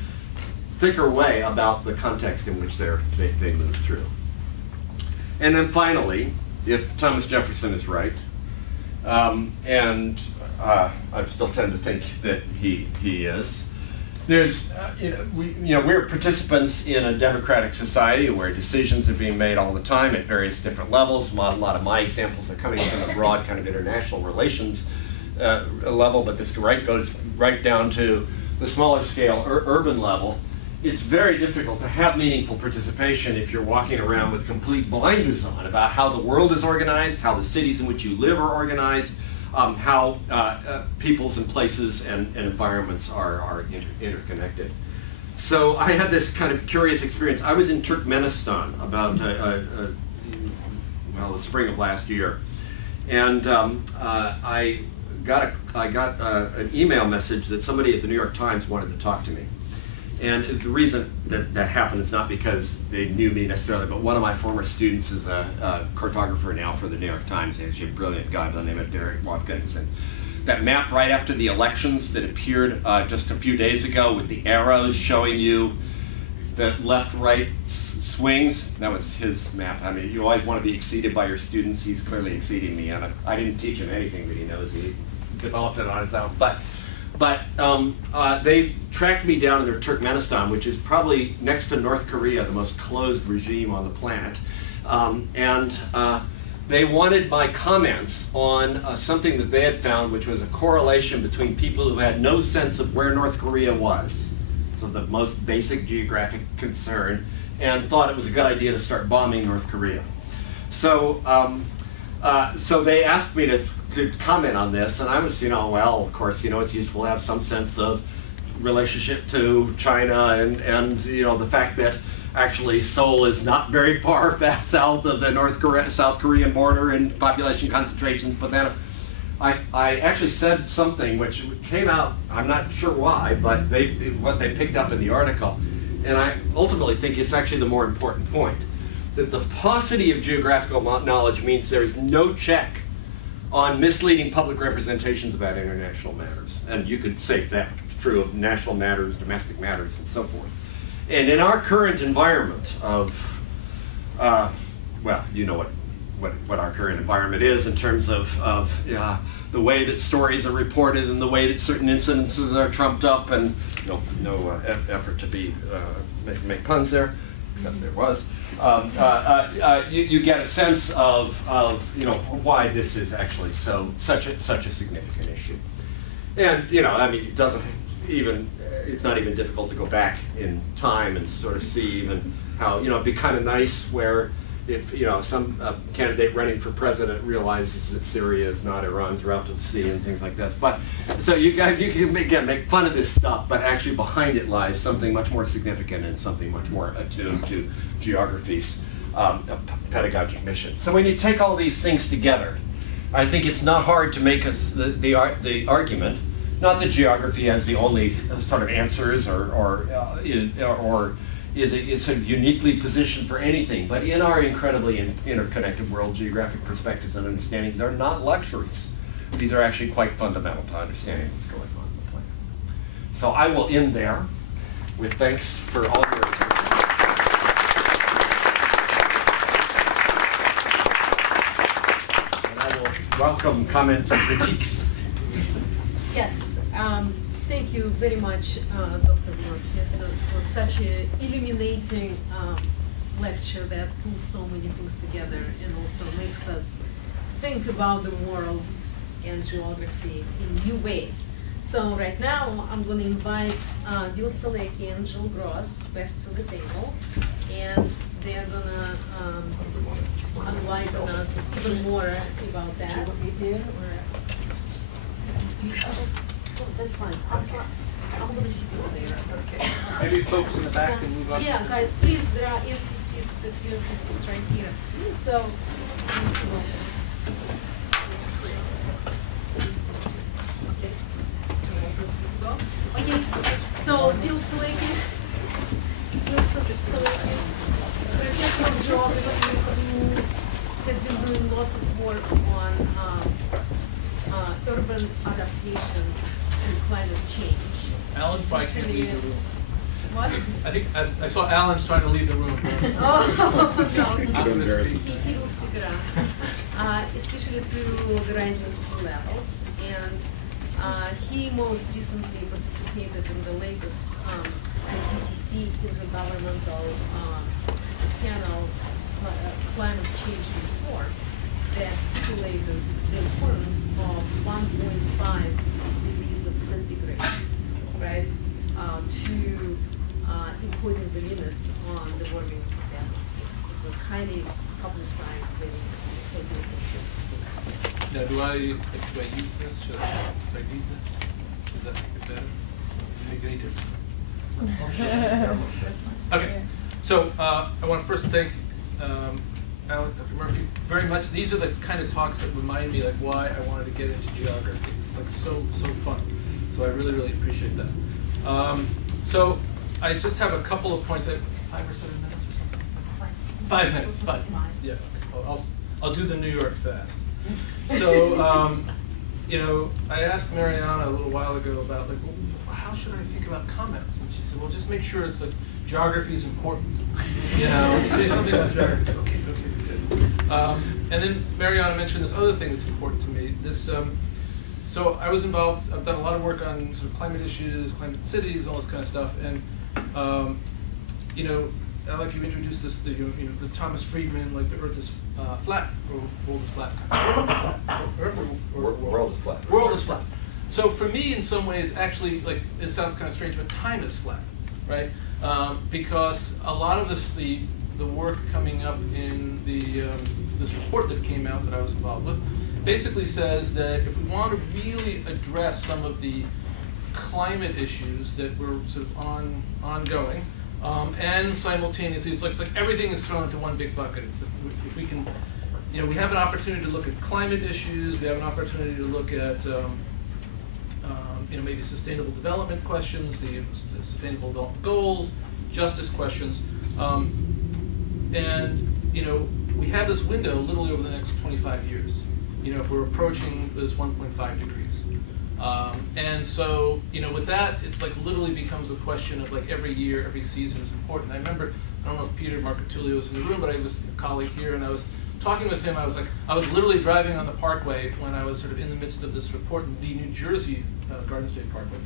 thicker way about the context in which they move through. And then finally, if Thomas Jefferson is right, and I still tend to think that he is. There's, we're participants in a democratic society where decisions are being made all the time at various different levels. A lot of my examples are coming from a broad kind of international relations level, but this goes right down to the smaller scale urban level. It's very difficult to have meaningful participation if you're walking around with complete blinders on about how the world is organized, how the cities in which you live are organized, how peoples and places and environments are interconnected. So I had this kind of curious experience. I was in Turkmenistan about the spring of last year, and I got an email message that somebody at the New York Times wanted to talk to me. And the reason that happened is not because they knew me necessarily, but one of my former students is a cartographer now for the New York Times. He's actually a brilliant guy by the name of Derek Watkins. And that map right after the elections that appeared just a few days ago with the arrows showing you the left-right swings, that was his map. I mean, you always want to be exceeded by your students. He's clearly exceeding me, and I didn't teach him anything that he knows. He developed it on his own. But they tracked me down into Turkmenistan, which is probably next to North Korea, the most closed regime on the planet. They wanted my comments on something that they had found, which was a correlation between people who had no sense of where North Korea was, so the most basic geographic concern, and thought it was a good idea to start bombing North Korea. So they asked me to comment on this, and I was, well, of course, it's useful to have some sense of relationship to China and the fact that actually Seoul is not very far south of the South Korean border in population concentrations. But then I actually said something which came out, I'm not sure why, but what they picked up in the article, and I ultimately think it's actually the more important point, that the paucity of geographical knowledge means there is no check on misleading public representations about international matters. And you could say that's true of national matters, domestic matters, and so forth. And in our current environment of, you know what our current environment is in terms of the way that stories are reported and the way that certain incidences are trumped up, and no effort to make puns there, except there was. You get a sense of why this is actually such a significant issue. And it doesn't even, it's not even difficult to go back in time and sort of see even how it'd be kind of nice where if some candidate running for president realizes that Syria is not Iran's route to the sea and things like this. But so you can make fun of this stuff, but actually behind it lies something much more significant and something much more attuned to geography's pedagogic mission. So when you take all these things together, I think it's not hard to make the argument, not that geography has the only sort of answers or is sort of uniquely positioned for anything, but in our incredibly interconnected world, geographic perspectives and understandings are not luxuries. These are actually quite fundamental to understanding what's going on the planet. So I will end there with thanks for all your attention. And I will welcome comments and critiques. Yes. Thank you very much, Dr. Murphy, for such an illuminating lecture that pulls so many things together and also makes us think about the world and geography in new ways. So right now, I'm going to invite Bill Solecki and Jill Gross back to the table, and they're going to enlighten us even more about that. Oh, that's fine. Okay. I'm going to sit over there. Okay. Maybe folks in the back can move up. Yeah, guys, please, there are empty seats, a few empty seats right here. So, okay, so Bill Solecki, professor of geography, who has been doing lots of work on urban adaptations to climate change. Alan's probably can't leave the room. What? I think I saw Alan's trying to leave the room. Oh, no. I'm gonna speak. He will stick around, especially to the rising sea levels. And He most recently participated in the latest IPCC Intergovernmental Panel Climate Change Report that stipulated the importance of 1.5 degrees of centigrade, right, to imposing the limits on the warming of the atmosphere. It was highly publicized very recently, so we appreciate Now, do I use this? Should I need this? Does that make it better? Does it make any difference? Okay, so I want to first thank Alec, Dr. Murphy, very much. These are the kind of talks that remind me like why I wanted to get into geography. It's like so fun. So I really appreciate that. So I just have a couple of points. 5 or 7 minutes or something? 5 minutes. 5. Yeah. I'll do the New York fast. So you know, I asked Mariana a little while ago about like, well, how should I think about comments? And she said, well, just make sure it's like geography is important. You know, say something about geography. Okay, it's good. And then Mariana mentioned this other thing that's important to me. This, so I was involved. I've done a lot of work on sort of climate issues, climate cities, all this kind of stuff. And you know, like you introduced this, the Thomas Friedman, like the Earth is flat, or world is flat. World is flat. World is flat. So for me, in some ways, actually, like it sounds kind of strange, but time is flat, right? Because a lot of the work coming up in this report that came out that I was involved with, basically says that if we want to really address some of the climate issues that were sort of ongoing, and simultaneously, it's like everything is thrown into one big bucket. It's if we can, you know, we have an opportunity to look at climate issues. We have an opportunity to look at, you know, maybe sustainable development questions, the sustainable development goals, justice questions, and you know, we have this window literally over the next 25 years. You know, if we're approaching this 1.5 degrees. And so, you know, with that, it's like literally becomes a question of like every year, every season is important. I remember, I don't know if Peter Marcatulio was in the room, but I was a colleague here, and I was talking with him. I was literally driving on the Parkway when I was sort of in the midst of this report in the New Jersey Garden State Parkway.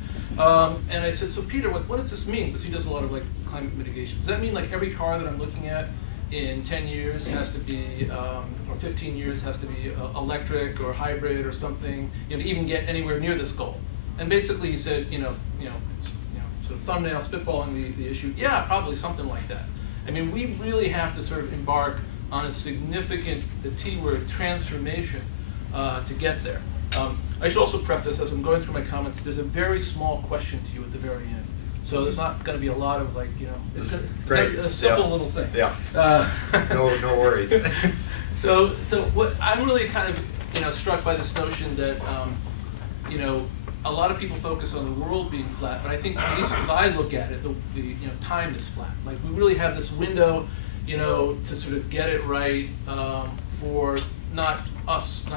And I said, so Peter, what does this mean? Because he does a lot of like climate mitigation. Does that mean like every car that I'm looking at in 10 years has to be, or 15 years has to be electric or hybrid or something, you know, to even get anywhere near this goal? And basically he said, you know, sort of thumbnail spitballing the issue, yeah, probably something like that. I mean, we really have to sort of embark on a significant, the T word, transformation to get there. I should also preface, as I'm going through my comments, there's a very small question to you at the very end. So there's not going to be a lot of like, you know, it's a simple little thing. Yeah. No worries. So what I'm really kind of, you know, struck by this notion that, you know, a lot of people focus on the world being flat, but I think at least as I look at it, the you know, time is flat. Like we really have this window, you know, to sort of get it right for not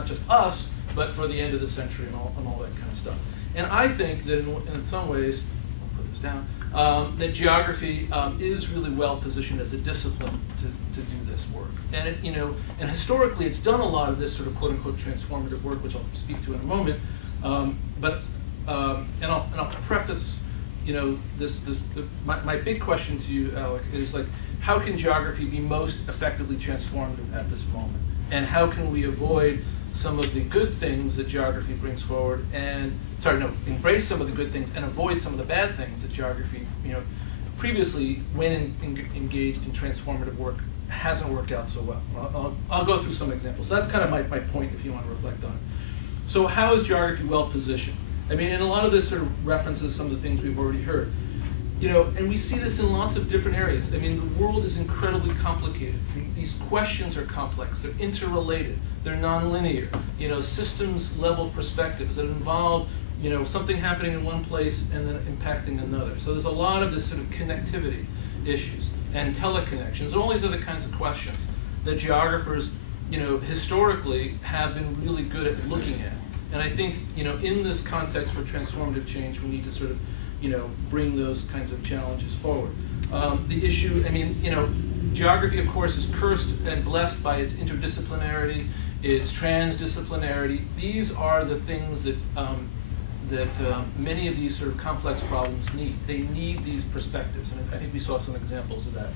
just us, but for the end of the century and all that kind of stuff. And I think that in some ways, down, that geography is really well positioned as a discipline to do this work. And it, you know, and historically it's done a lot of this sort of quote unquote transformative work, which I'll speak to in a moment. And I'll preface, you know, my big question to you, Alec, is like, how can geography be most effectively transformative at this moment? And how can we avoid some of the good things that geography brings forward embrace some of the good things and avoid some of the bad things that geography, you know, previously when engaged in transformative work hasn't worked out so well. I'll go through some examples. So that's kind of my point if you want to reflect on it. So how is geography well positioned? I mean, and a lot of this sort of references some of the things we've already heard. You know, and we see this in lots of different areas. I mean, the world is incredibly complicated. These questions are complex. They're interrelated. They're nonlinear. You know, systems level perspectives that involve, you know, something happening in one place and then impacting another. So there's a lot of this sort of connectivity issues and teleconnections, all these other kinds of questions that geographers, you know, historically have been really good at looking at. And I think, you know, in this context for transformative change, we need to sort of, you know, bring those kinds of challenges forward. The issue, I mean, you know, geography, of course, is cursed and blessed by its interdisciplinarity, its transdisciplinarity. These are the things that that many of these sort of complex problems need. They need these perspectives, and I think we saw some examples of that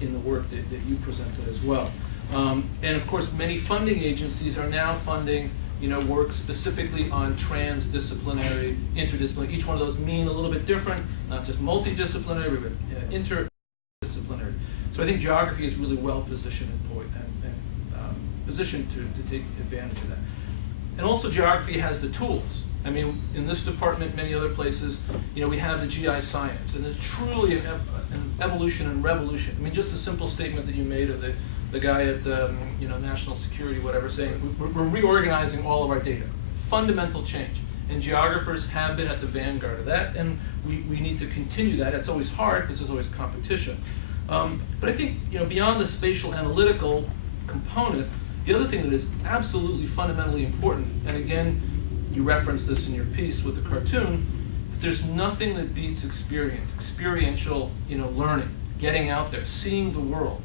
in the work that you presented as well. And of course, many funding agencies are now funding work specifically on transdisciplinary, interdisciplinary. Each one of those mean a little bit different, not just multidisciplinary, but interdisciplinary. So I think geography is really well positioned and positioned to take advantage of that. And also geography has the tools. I mean, in this department, many other places, we have the GI science, and it's truly an evolution and revolution. I mean, just a simple statement that you made of the guy at national security, whatever, saying we're reorganizing all of our data. Fundamental change. And geographers have been at the vanguard of that, and we need to continue that. It's always hard because there's always competition. But I think beyond the spatial analytical component, the other thing that is absolutely fundamentally important, and again, you referenced this in your piece with the cartoon, there's nothing that beats experiential learning, getting out there, seeing the world.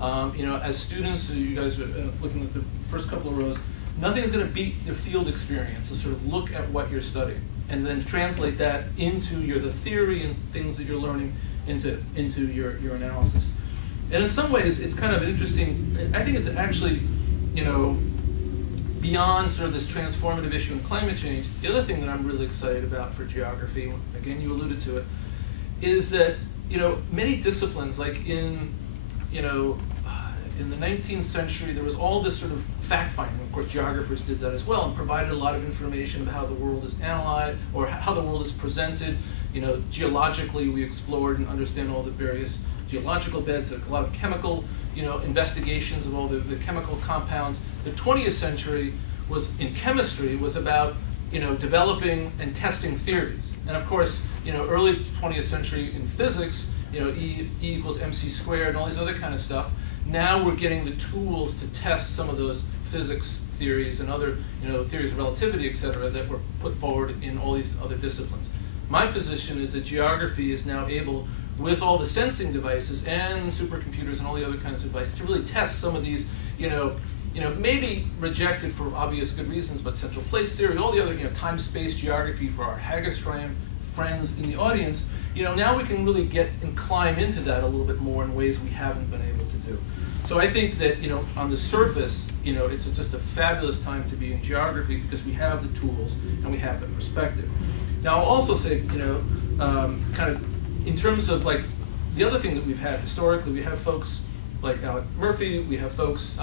As students, you guys are looking at the first couple of rows, nothing is going to beat the field experience to sort of look at what you're studying and then translate that into the theory and things that you're learning into your analysis. And in some ways, it's kind of interesting. I think it's actually, beyond sort of this transformative issue in climate change, the other thing that I'm really excited about for geography, again, you alluded to it, is that, many disciplines, like in the 19th century, there was all this sort of fact-finding. Of course, geographers did that as well and provided a lot of information about how the world is analyzed or how the world is presented. Geologically, we explored and understand all the various geological beds, a lot of chemical, investigations of all the chemical compounds. The 20th century was, in chemistry, was about, developing and testing theories. And of course, early 20th century in physics, E equals mc squared and all these other kind of stuff. Now we're getting the tools to test some of those physics theories and other, theories of relativity, et cetera, that were put forward in all these other disciplines. My position is that geography is now able, with all the sensing devices and supercomputers and all the other kinds of devices, to really test some of these, maybe rejected for obvious good reasons, but central place theory, all the other, time-space geography for our Hagestram friends in the audience. Now we can really get and climb into that a little bit more in ways we haven't been able to do. So I think that, on the surface, it's just a fabulous time to be in geography because we have the tools and we have the perspective. Now I'll also say, kind of in terms of like the other thing that we've had historically, we have folks like Alec Murphy, we have folks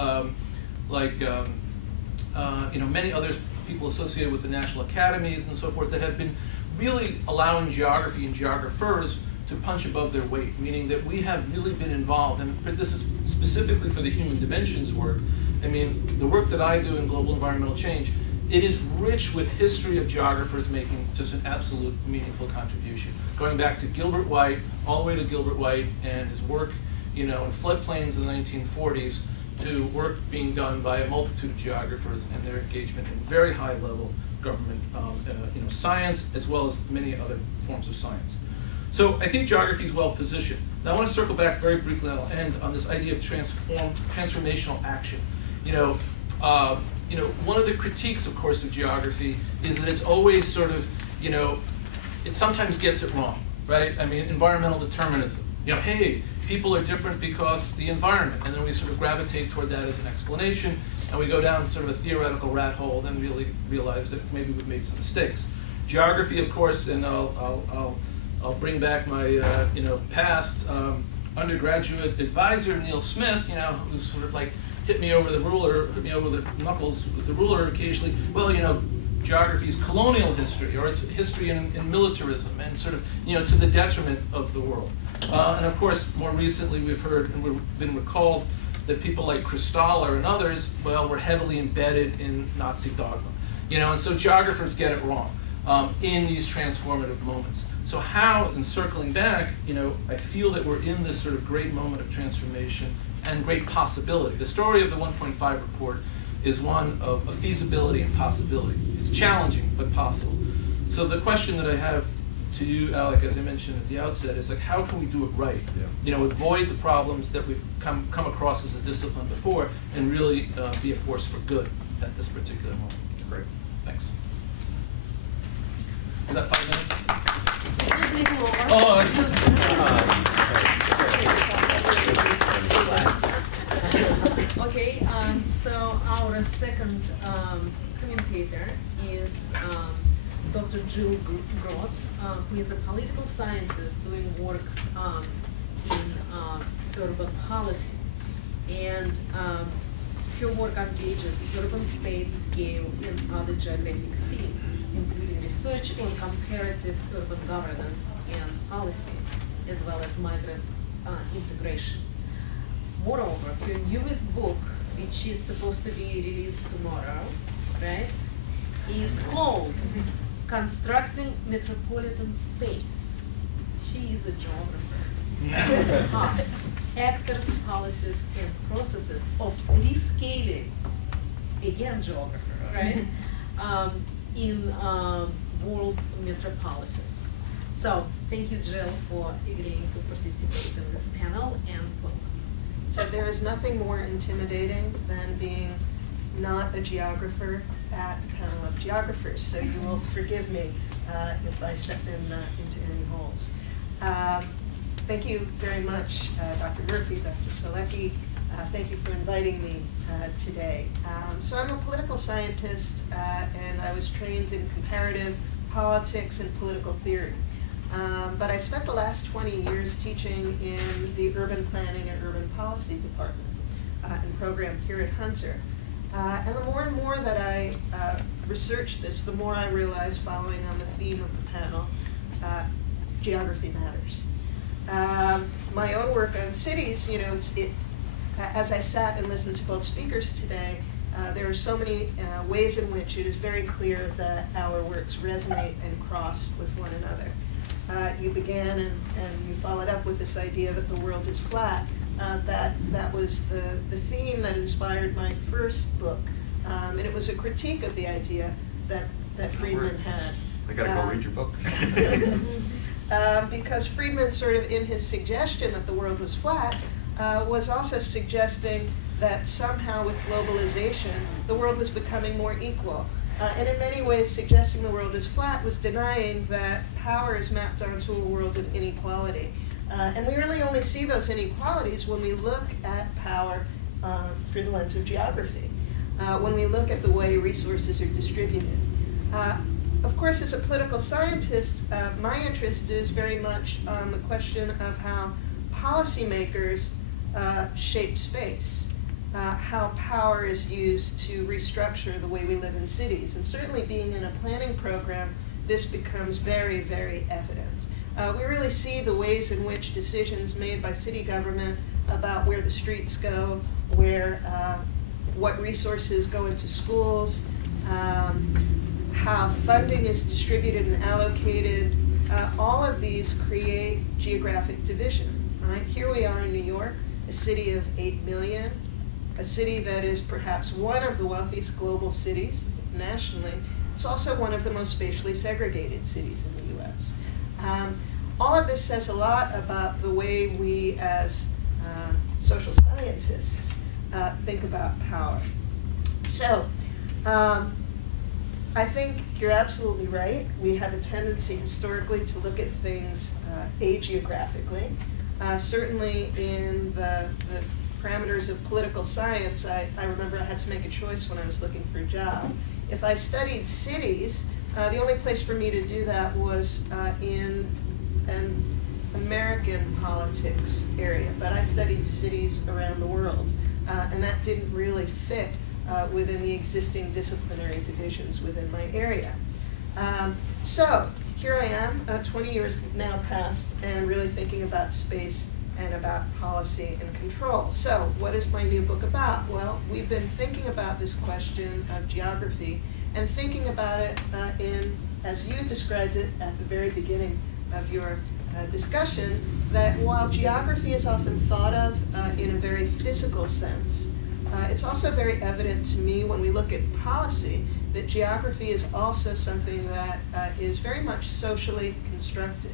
many other people associated with the national academies and so forth that have been really allowing geography and geographers to punch above their weight, meaning that we have really been involved, and this is specifically for the human dimensions work. I mean, the work that I do in global environmental change, it is rich with history of geographers making just an absolute meaningful contribution. Going back to Gilbert White, all the way to Gilbert White and his work, in floodplains in the 1940s, to work being done by a multitude of geographers and their engagement in very high level government, science, as well as many other forms of science. So I think geography is well positioned. Now I want to circle back very briefly, and I'll end on this idea of transformational action. One of the critiques, of course, of geography is that it's always sort of, it sometimes gets it wrong, right? I mean, environmental determinism. Hey, people are different because the environment, and then we sort of gravitate toward that as an explanation, and we go down sort of a theoretical rat hole, then really realize that maybe we've made some mistakes. Geography, of course, and I'll bring back my past undergraduate advisor, Neil Smith, who sort of like hit me over the knuckles with the ruler occasionally. Well, geography is colonial history, or it's history in militarism, and sort of to the detriment of the world. And of course, more recently we've heard and we've been recalled that people like Kristaller and others, were heavily embedded in Nazi dogma. And so geographers get it wrong in these transformative moments. So how, in circling back, I feel that we're in this sort of great moment of transformation and great possibility. The story of the 1.5 report is one of feasibility and possibility. It's challenging, but possible. So the question that I have to you, Alec, as I mentioned at the outset, is like, how can we do it right? Yeah. Avoid the problems that we've come across as a discipline before, and really be a force for good at this particular moment. Great. Thanks. Is that 5 minutes? Usually more. Oh, Okay, so our second commentator is Dr. Jill Gross, who is a political scientist doing work in urban policy. And her work engages urban space, scale, and other geographic themes, including research on comparative urban governance and policy, as well as migrant integration. Moreover, her newest book, which is supposed to be released tomorrow, right, is called Constructing Metropolitan Space. She is a geographer. Actors, policies, and processes of rescaling, again geographer, right, in world metropolises. So, thank you, Jill, for agreeing to participate in this panel, and welcome. So there is nothing more intimidating than being not a geographer at a panel of geographers, so you will forgive me if I step into any holes. Thank you very much, Dr. Murphy, Dr. Solecki. Thank you for inviting me today. So I'm a political scientist, and I was trained in comparative politics and political theory. But I've spent the last 20 years teaching in the urban planning and urban policy department and program here at Hunter. And the more and more that I research this, the more I realize, following on the theme of the panel, geography matters. My own work on cities, you know, as I sat and listened to both speakers today, there are so many ways in which it is very clear that our works resonate and cross with one another. You began and you followed up with this idea that the world is flat. That was the theme that inspired my first book. And it was a critique of the idea that Friedman had. I gotta go read your book. Because Friedman, sort of in his suggestion that the world was flat, was also suggesting that somehow with globalization, the world was becoming more equal. And in many ways, suggesting the world is flat was denying that power is mapped onto a world of inequality. And we really only see those inequalities when we look at power through the lens of geography, when we look at the way resources are distributed. Of course, as a political scientist, my interest is very much on the question of how policymakers shape space. How power is used to restructure the way we live in cities. And certainly being in a planning program, this becomes very, very evident. We really see the ways in which decisions made by city government about where the streets go, what resources go into schools, how funding is distributed and allocated, all of these create geographic division. Right? Here we are in New York, a city of 8 million, a city that is perhaps one of the wealthiest global cities nationally. It's also one of the most spatially segregated cities in the US. All of this says a lot about the way we as social scientists think about power. So, I think you're absolutely right. We have a tendency historically to look at things agiographically. Certainly in the parameters of political science, I remember I had to make a choice when I was looking for a job. If I studied cities, the only place for me to do that was in an American politics area, but I studied cities around the world, and that didn't really fit within the existing disciplinary divisions within my area. So here I am, 20 years now past, and really thinking about space and about policy and control. So what is my new book about? Well, we've been thinking about this question of geography and thinking about it as you described it at the very beginning of your discussion, that while geography is often thought of in a very physical sense, it's also very evident to me when we look at policy that geography is also something that is very much socially constructed.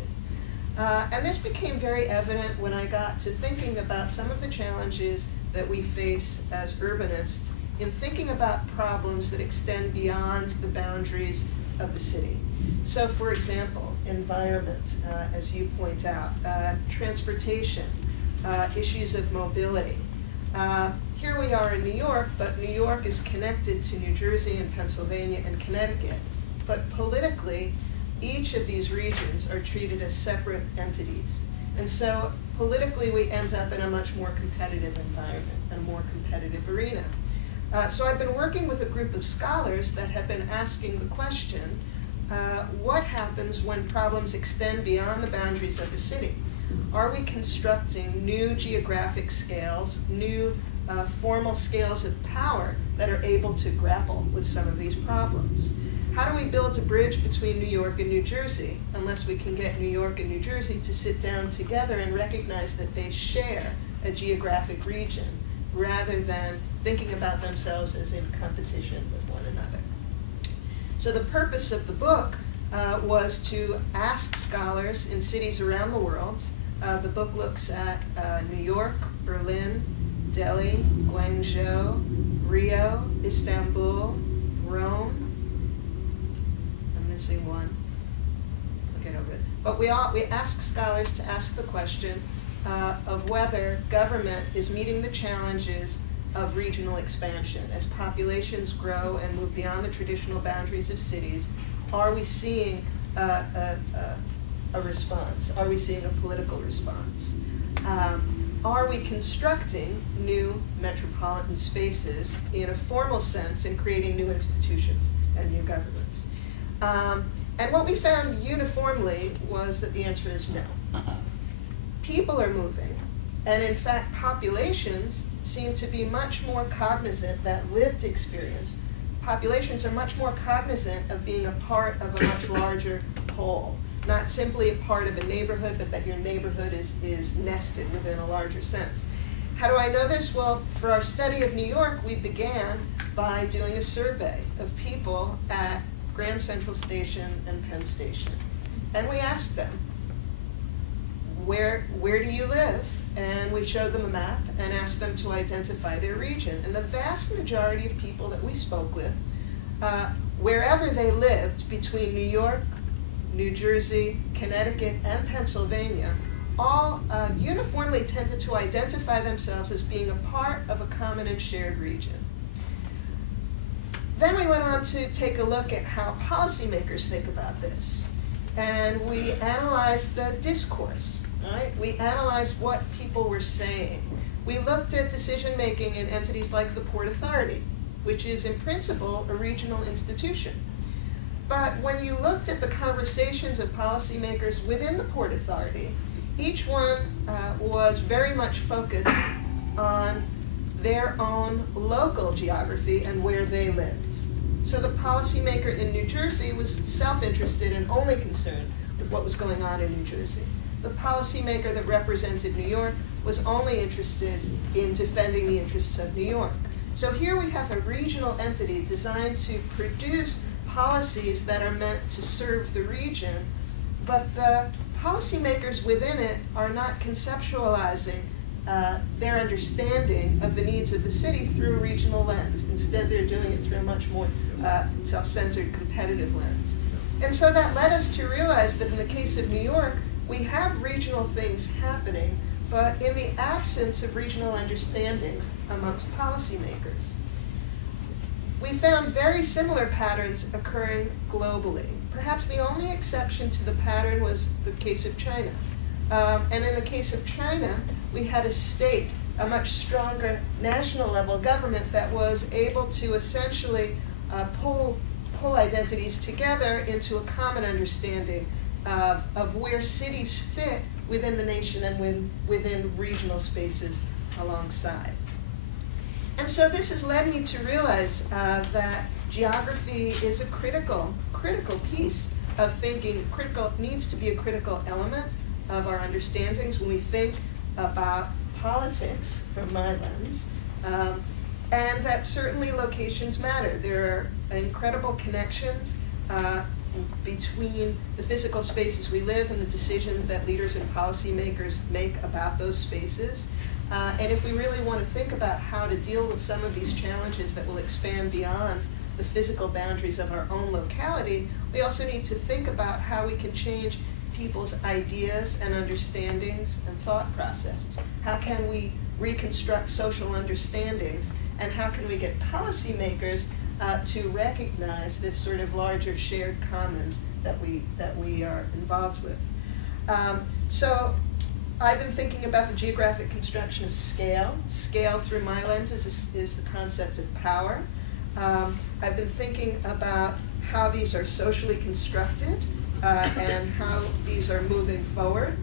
And this became very evident when I got to thinking about some of the challenges that we face as urbanists in thinking about problems that extend beyond the boundaries of the city. So for example, environment, as you point out, transportation, issues of mobility. Here we are in New York, but New York is connected to New Jersey and Pennsylvania and Connecticut. But politically, each of these regions are treated as separate entities. And so politically, we end up in a much more competitive environment, a more competitive arena. So I've been working with a group of scholars that have been asking the question, what happens when problems extend beyond the boundaries of a city? Are we constructing new geographic scales, new formal scales of power that are able to grapple with some of these problems? How do we build a bridge between New York and New Jersey unless we can get New York and New Jersey to sit down together and recognize that they share a geographic region rather than thinking about themselves as in competition with one another? So the purpose of the book was to ask scholars in cities around the world. The book looks at New York, Berlin, Delhi, Guangzhou, Rio, Istanbul, Rome. I'm missing one. I'll get over it. But we ask scholars to ask the question of whether government is meeting the challenges of regional expansion. As populations grow and move beyond the traditional boundaries of cities, are we seeing a response? Are we seeing a political response? Are we constructing new metropolitan spaces in a formal sense and creating new institutions and new governments? And what we found uniformly was that the answer is no. People are moving, and in fact populations seem to be much more cognizant, that lived experience. Populations are much more cognizant of being a part of a much larger whole. Not simply a part of a neighborhood, but that your neighborhood is nested within a larger sense. How do I know this? Well, for our study of New York, we began by doing a survey of people at Grand Central Station and Penn Station. And we asked them, where do you live? And we showed them a map and asked them to identify their region. And the vast majority of people that we spoke with, wherever they lived between New York, New Jersey, Connecticut, and Pennsylvania, all uniformly tended to identify themselves as being a part of a common and shared region. Then we went on to take a look at how policymakers think about this. And we analyzed the discourse, right? We analyzed what people were saying. We looked at decision-making in entities like the Port Authority, which is in principle a regional institution. But when you looked at the conversations of policymakers within the Port Authority, each one was very much focused on their own local geography and where they lived. So the policymaker in New Jersey was self-interested and only concerned with what was going on in New Jersey. The policymaker that represented New York was only interested in defending the interests of New York. So here we have a regional entity designed to produce policies that are meant to serve the region, but the policymakers within it are not conceptualizing their understanding of the needs of the city through a regional lens. Instead, they're doing it through a much more self-centered, competitive lens. And so that led us to realize that in the case of New York, we have regional things happening, but in the absence of regional understandings amongst policymakers. We found very similar patterns occurring globally. Perhaps the only exception to the pattern was the case of China. And in the case of China, we had a state, a much stronger national level government that was able to essentially pull identities together into a common understanding of where cities fit within the nation and within regional spaces alongside. And so this has led me to realize that geography is a critical piece of thinking, needs to be a critical element of our understandings when we think about politics from my lens, and that certainly locations matter. There are incredible connections between the physical spaces we live and the decisions that leaders and policymakers make about those spaces. And if we really want to think about how to deal with some of these challenges that will expand beyond the physical boundaries of our own locality, we also need to think about how we can change people's ideas and understandings and thought processes. How can we reconstruct social understandings, and how can we get policymakers to recognize this sort of larger shared commons that we are involved with. So I've been thinking about the geographic construction of scale. Scale, through my lenses, is the concept of power. I've been thinking about how these are socially constructed and how these are moving forward.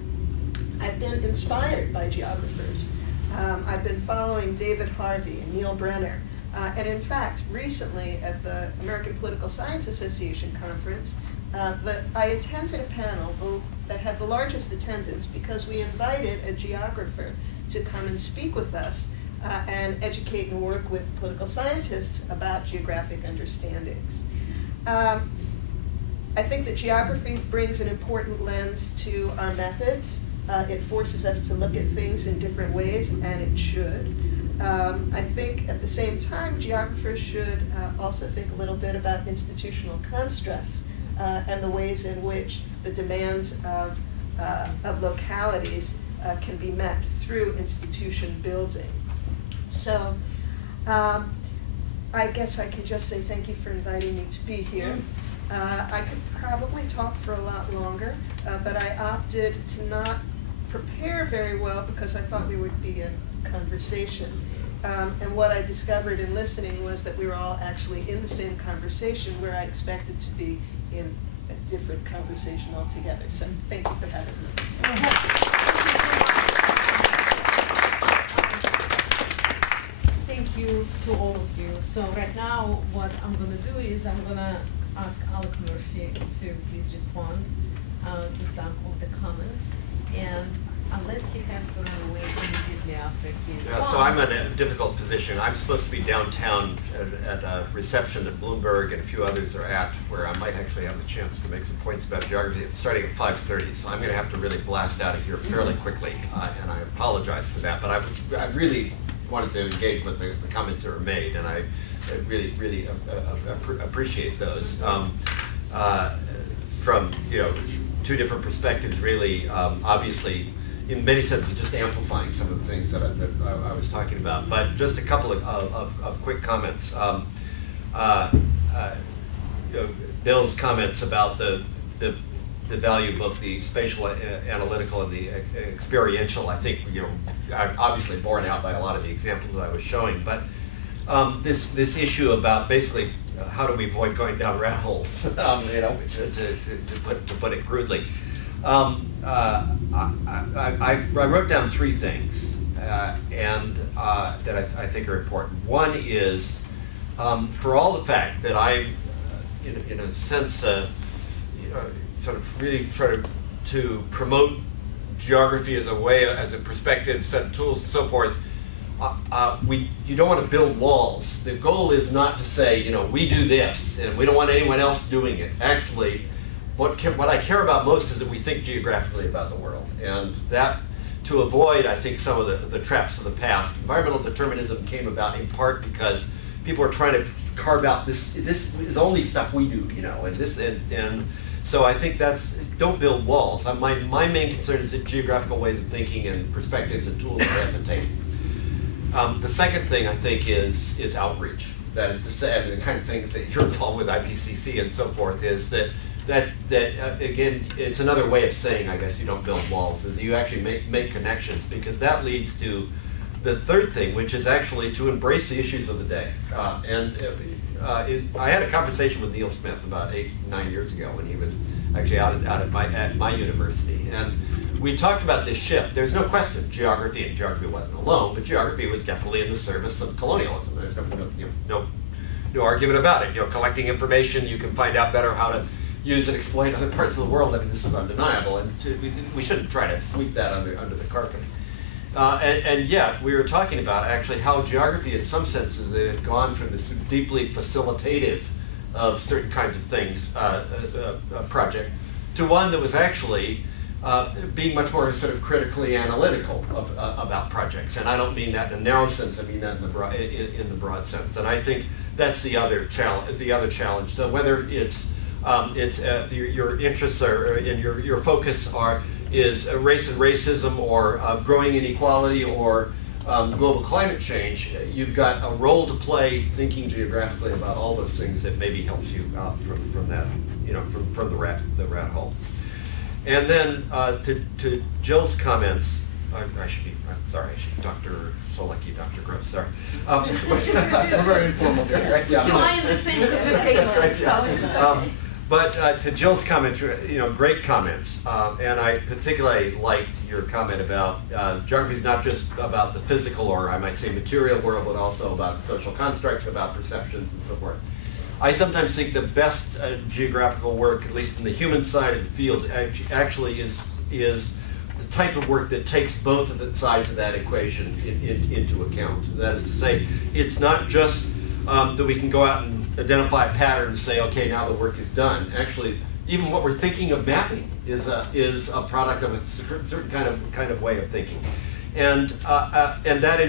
I've been inspired by geographers. I've been following David Harvey and Neil Brenner. And in fact, recently at the American Political Science Association conference, I attended a panel that had the largest attendance because we invited a geographer to come and speak with us and educate and work with political scientists about geographic understandings. I think that geography brings an important lens to our methods. It forces us to look at things in different ways, and it should. I think at the same time, geographers should also think a little bit about institutional constructs and the ways in which the demands of localities can be met through institution building. So I guess I can just say thank you for inviting me to be here. I could probably talk for a lot longer, but I opted to not prepare very well because I thought we would be in conversation. And what I discovered in listening was that we were all actually in the same conversation where I expected to be in a different conversation altogether. So thank you for having me. Thank you to all of you. So right now, what I'm going to do is I'm going to ask Alec Murphy to please respond to some of the comments. And unless he has to run away immediately after his Yeah, so I'm in a difficult position. I'm supposed to be downtown at a reception that Bloomberg and a few others are at, where I might actually have the chance to make some points about geography starting at 5:30. So I'm going to have to really blast out of here fairly quickly, and I apologize for that. But I really wanted to engage with the comments that were made, and I really appreciate those. From two different perspectives, really. Obviously, in many senses, just amplifying some of the things that I was talking about. But just a couple of quick comments. Bill's comments about the value of both the spatial analytical and the experiential, I think, are obviously borne out by a lot of the examples that I was showing. But this issue about basically how do we avoid going down rat holes, to put it crudely. I wrote down three things and that I think are important. One is, for all the fact that I, in a sense, sort of really try to promote geography as a way, as a perspective, set of tools, and so forth. You don't want to build walls. The goal is not to say, we do this, and we don't want anyone else doing it. Actually, what I care about most is that we think geographically about the world, and that to avoid, I think, some of the traps of the past. Environmental determinism came about in part because people are trying to carve out this is only stuff we do, and so I think don't build walls. My main concern is that geographical ways of thinking and perspectives and tools are at the table. The second thing I think is outreach. That is to say, the kind of things that you're involved with, IPCC and so forth, is that again, it's another way of saying, I guess, you don't build walls, is you actually make connections, because that leads to the third thing, which is actually to embrace the issues of the day. I had a conversation with Neil Smith about 8-9 years ago when he was actually out at my university, and we talked about this shift. There's no question geography wasn't alone, but geography was definitely in the service of colonialism. There's no argument about it. Collecting information, you can find out better how to use and explain other parts of the world. I mean, this is undeniable, and we shouldn't try to sweep that under the carpet. And yet, we were talking about actually how geography, in some senses, had gone from this deeply facilitative of certain kinds of things project to one that was actually being much more sort of critically analytical about projects. And I don't mean that in a narrow sense, I mean that in the broad sense. And I think that's the other challenge. So whether it's It's your interests are and your focus is race and racism, or growing inequality, or global climate change. You've got a role to play thinking geographically about all those things that maybe helps you out from that, from the rat hole. And then to Jill's comments, I should be Dr. Solecki, Dr. Gross, sorry. We're very informal here. You are in the same conversation, so. But to Jill's comment, great comments, and I particularly liked your comment about geography is not just about the physical, or I might say material world, but also about social constructs, about perceptions, and so forth. I sometimes think the best geographical work, at least in the human side of the field, actually is the type of work that takes both of the sides of that equation into account. That is to say, it's not just that we can go out and identify a pattern and say, okay, now the work is done. Actually, even what we're thinking of mapping is a product of a certain kind of way of thinking, and that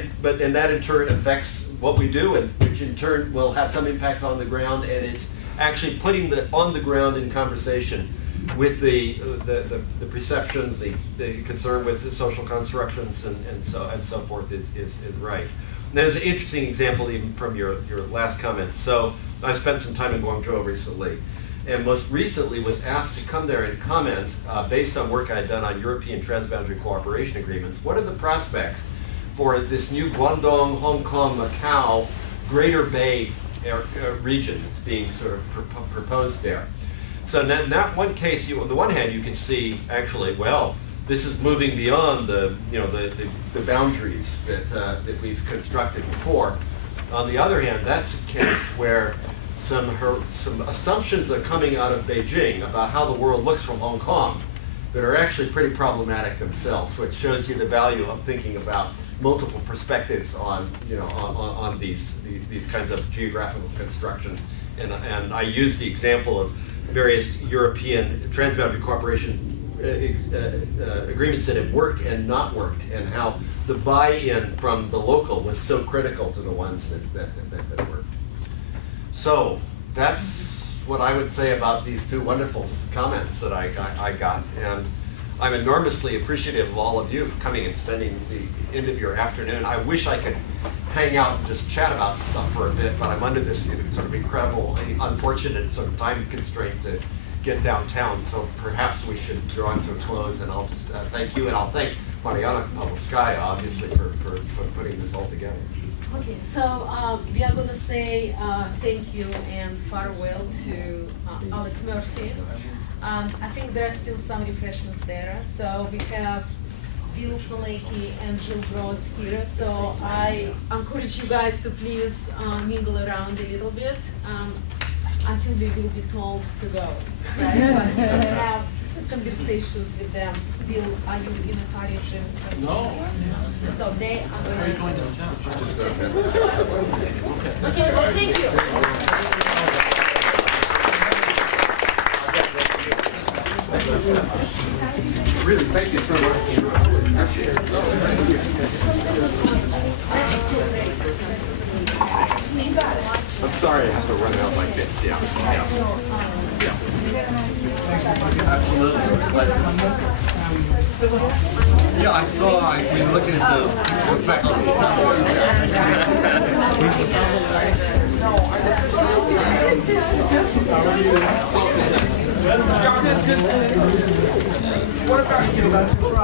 in turn affects what we do, and which in turn will have some impacts on the ground. And it's actually putting the on the ground in conversation with the perceptions, the concern with the social constructions, and so forth is right. And there's an interesting example even from your last comment. So I spent some time in Guangzhou recently, and most recently was asked to come there and comment based on work I had done on European transboundary cooperation agreements. What are the prospects for this new Guangdong, Hong Kong, Macau, Greater Bay region that's being sort of proposed there? So in that one case, on the one hand, you can see actually, well, this is moving beyond the boundaries that we've constructed before. On the other hand, that's a case where some assumptions are coming out of Beijing about how the world looks from Hong Kong that are actually pretty problematic themselves, which shows you the value of thinking about multiple perspectives on these kinds of geographical constructions. And I use the example of various European transboundary cooperation agreements that have worked and not worked, and how the buy-in from the local was so critical to the ones that worked. So that's what I would say about these two wonderful comments that I got, and I'm enormously appreciative of all of you for coming and spending the end of your afternoon. I wish I could hang out and just chat about stuff for a bit, but I'm under this sort of incredible, unfortunate sort of time constraint to get downtown, so perhaps we should draw to a close, and I'll just thank you, and I'll thank Mariana Pavlovskaya, obviously, for putting this all together. Okay, so we are going to say thank you and farewell to Alec Murphy. I think there are still some refreshments there. So we have Bill Solecki and Jill Gross here. So I encourage you guys to please mingle around a little bit until we will be told to go. Right? But we can have conversations with them. Bill, are you in a hurry, Jim? No. So they are Are you going going to. downtown? Okay, well, thank you. Really, thank you so much. Appreciate it. I'm sorry I have to run out like this. Yeah. Absolutely. Yeah, I saw. I've been looking at the faculty. What about you?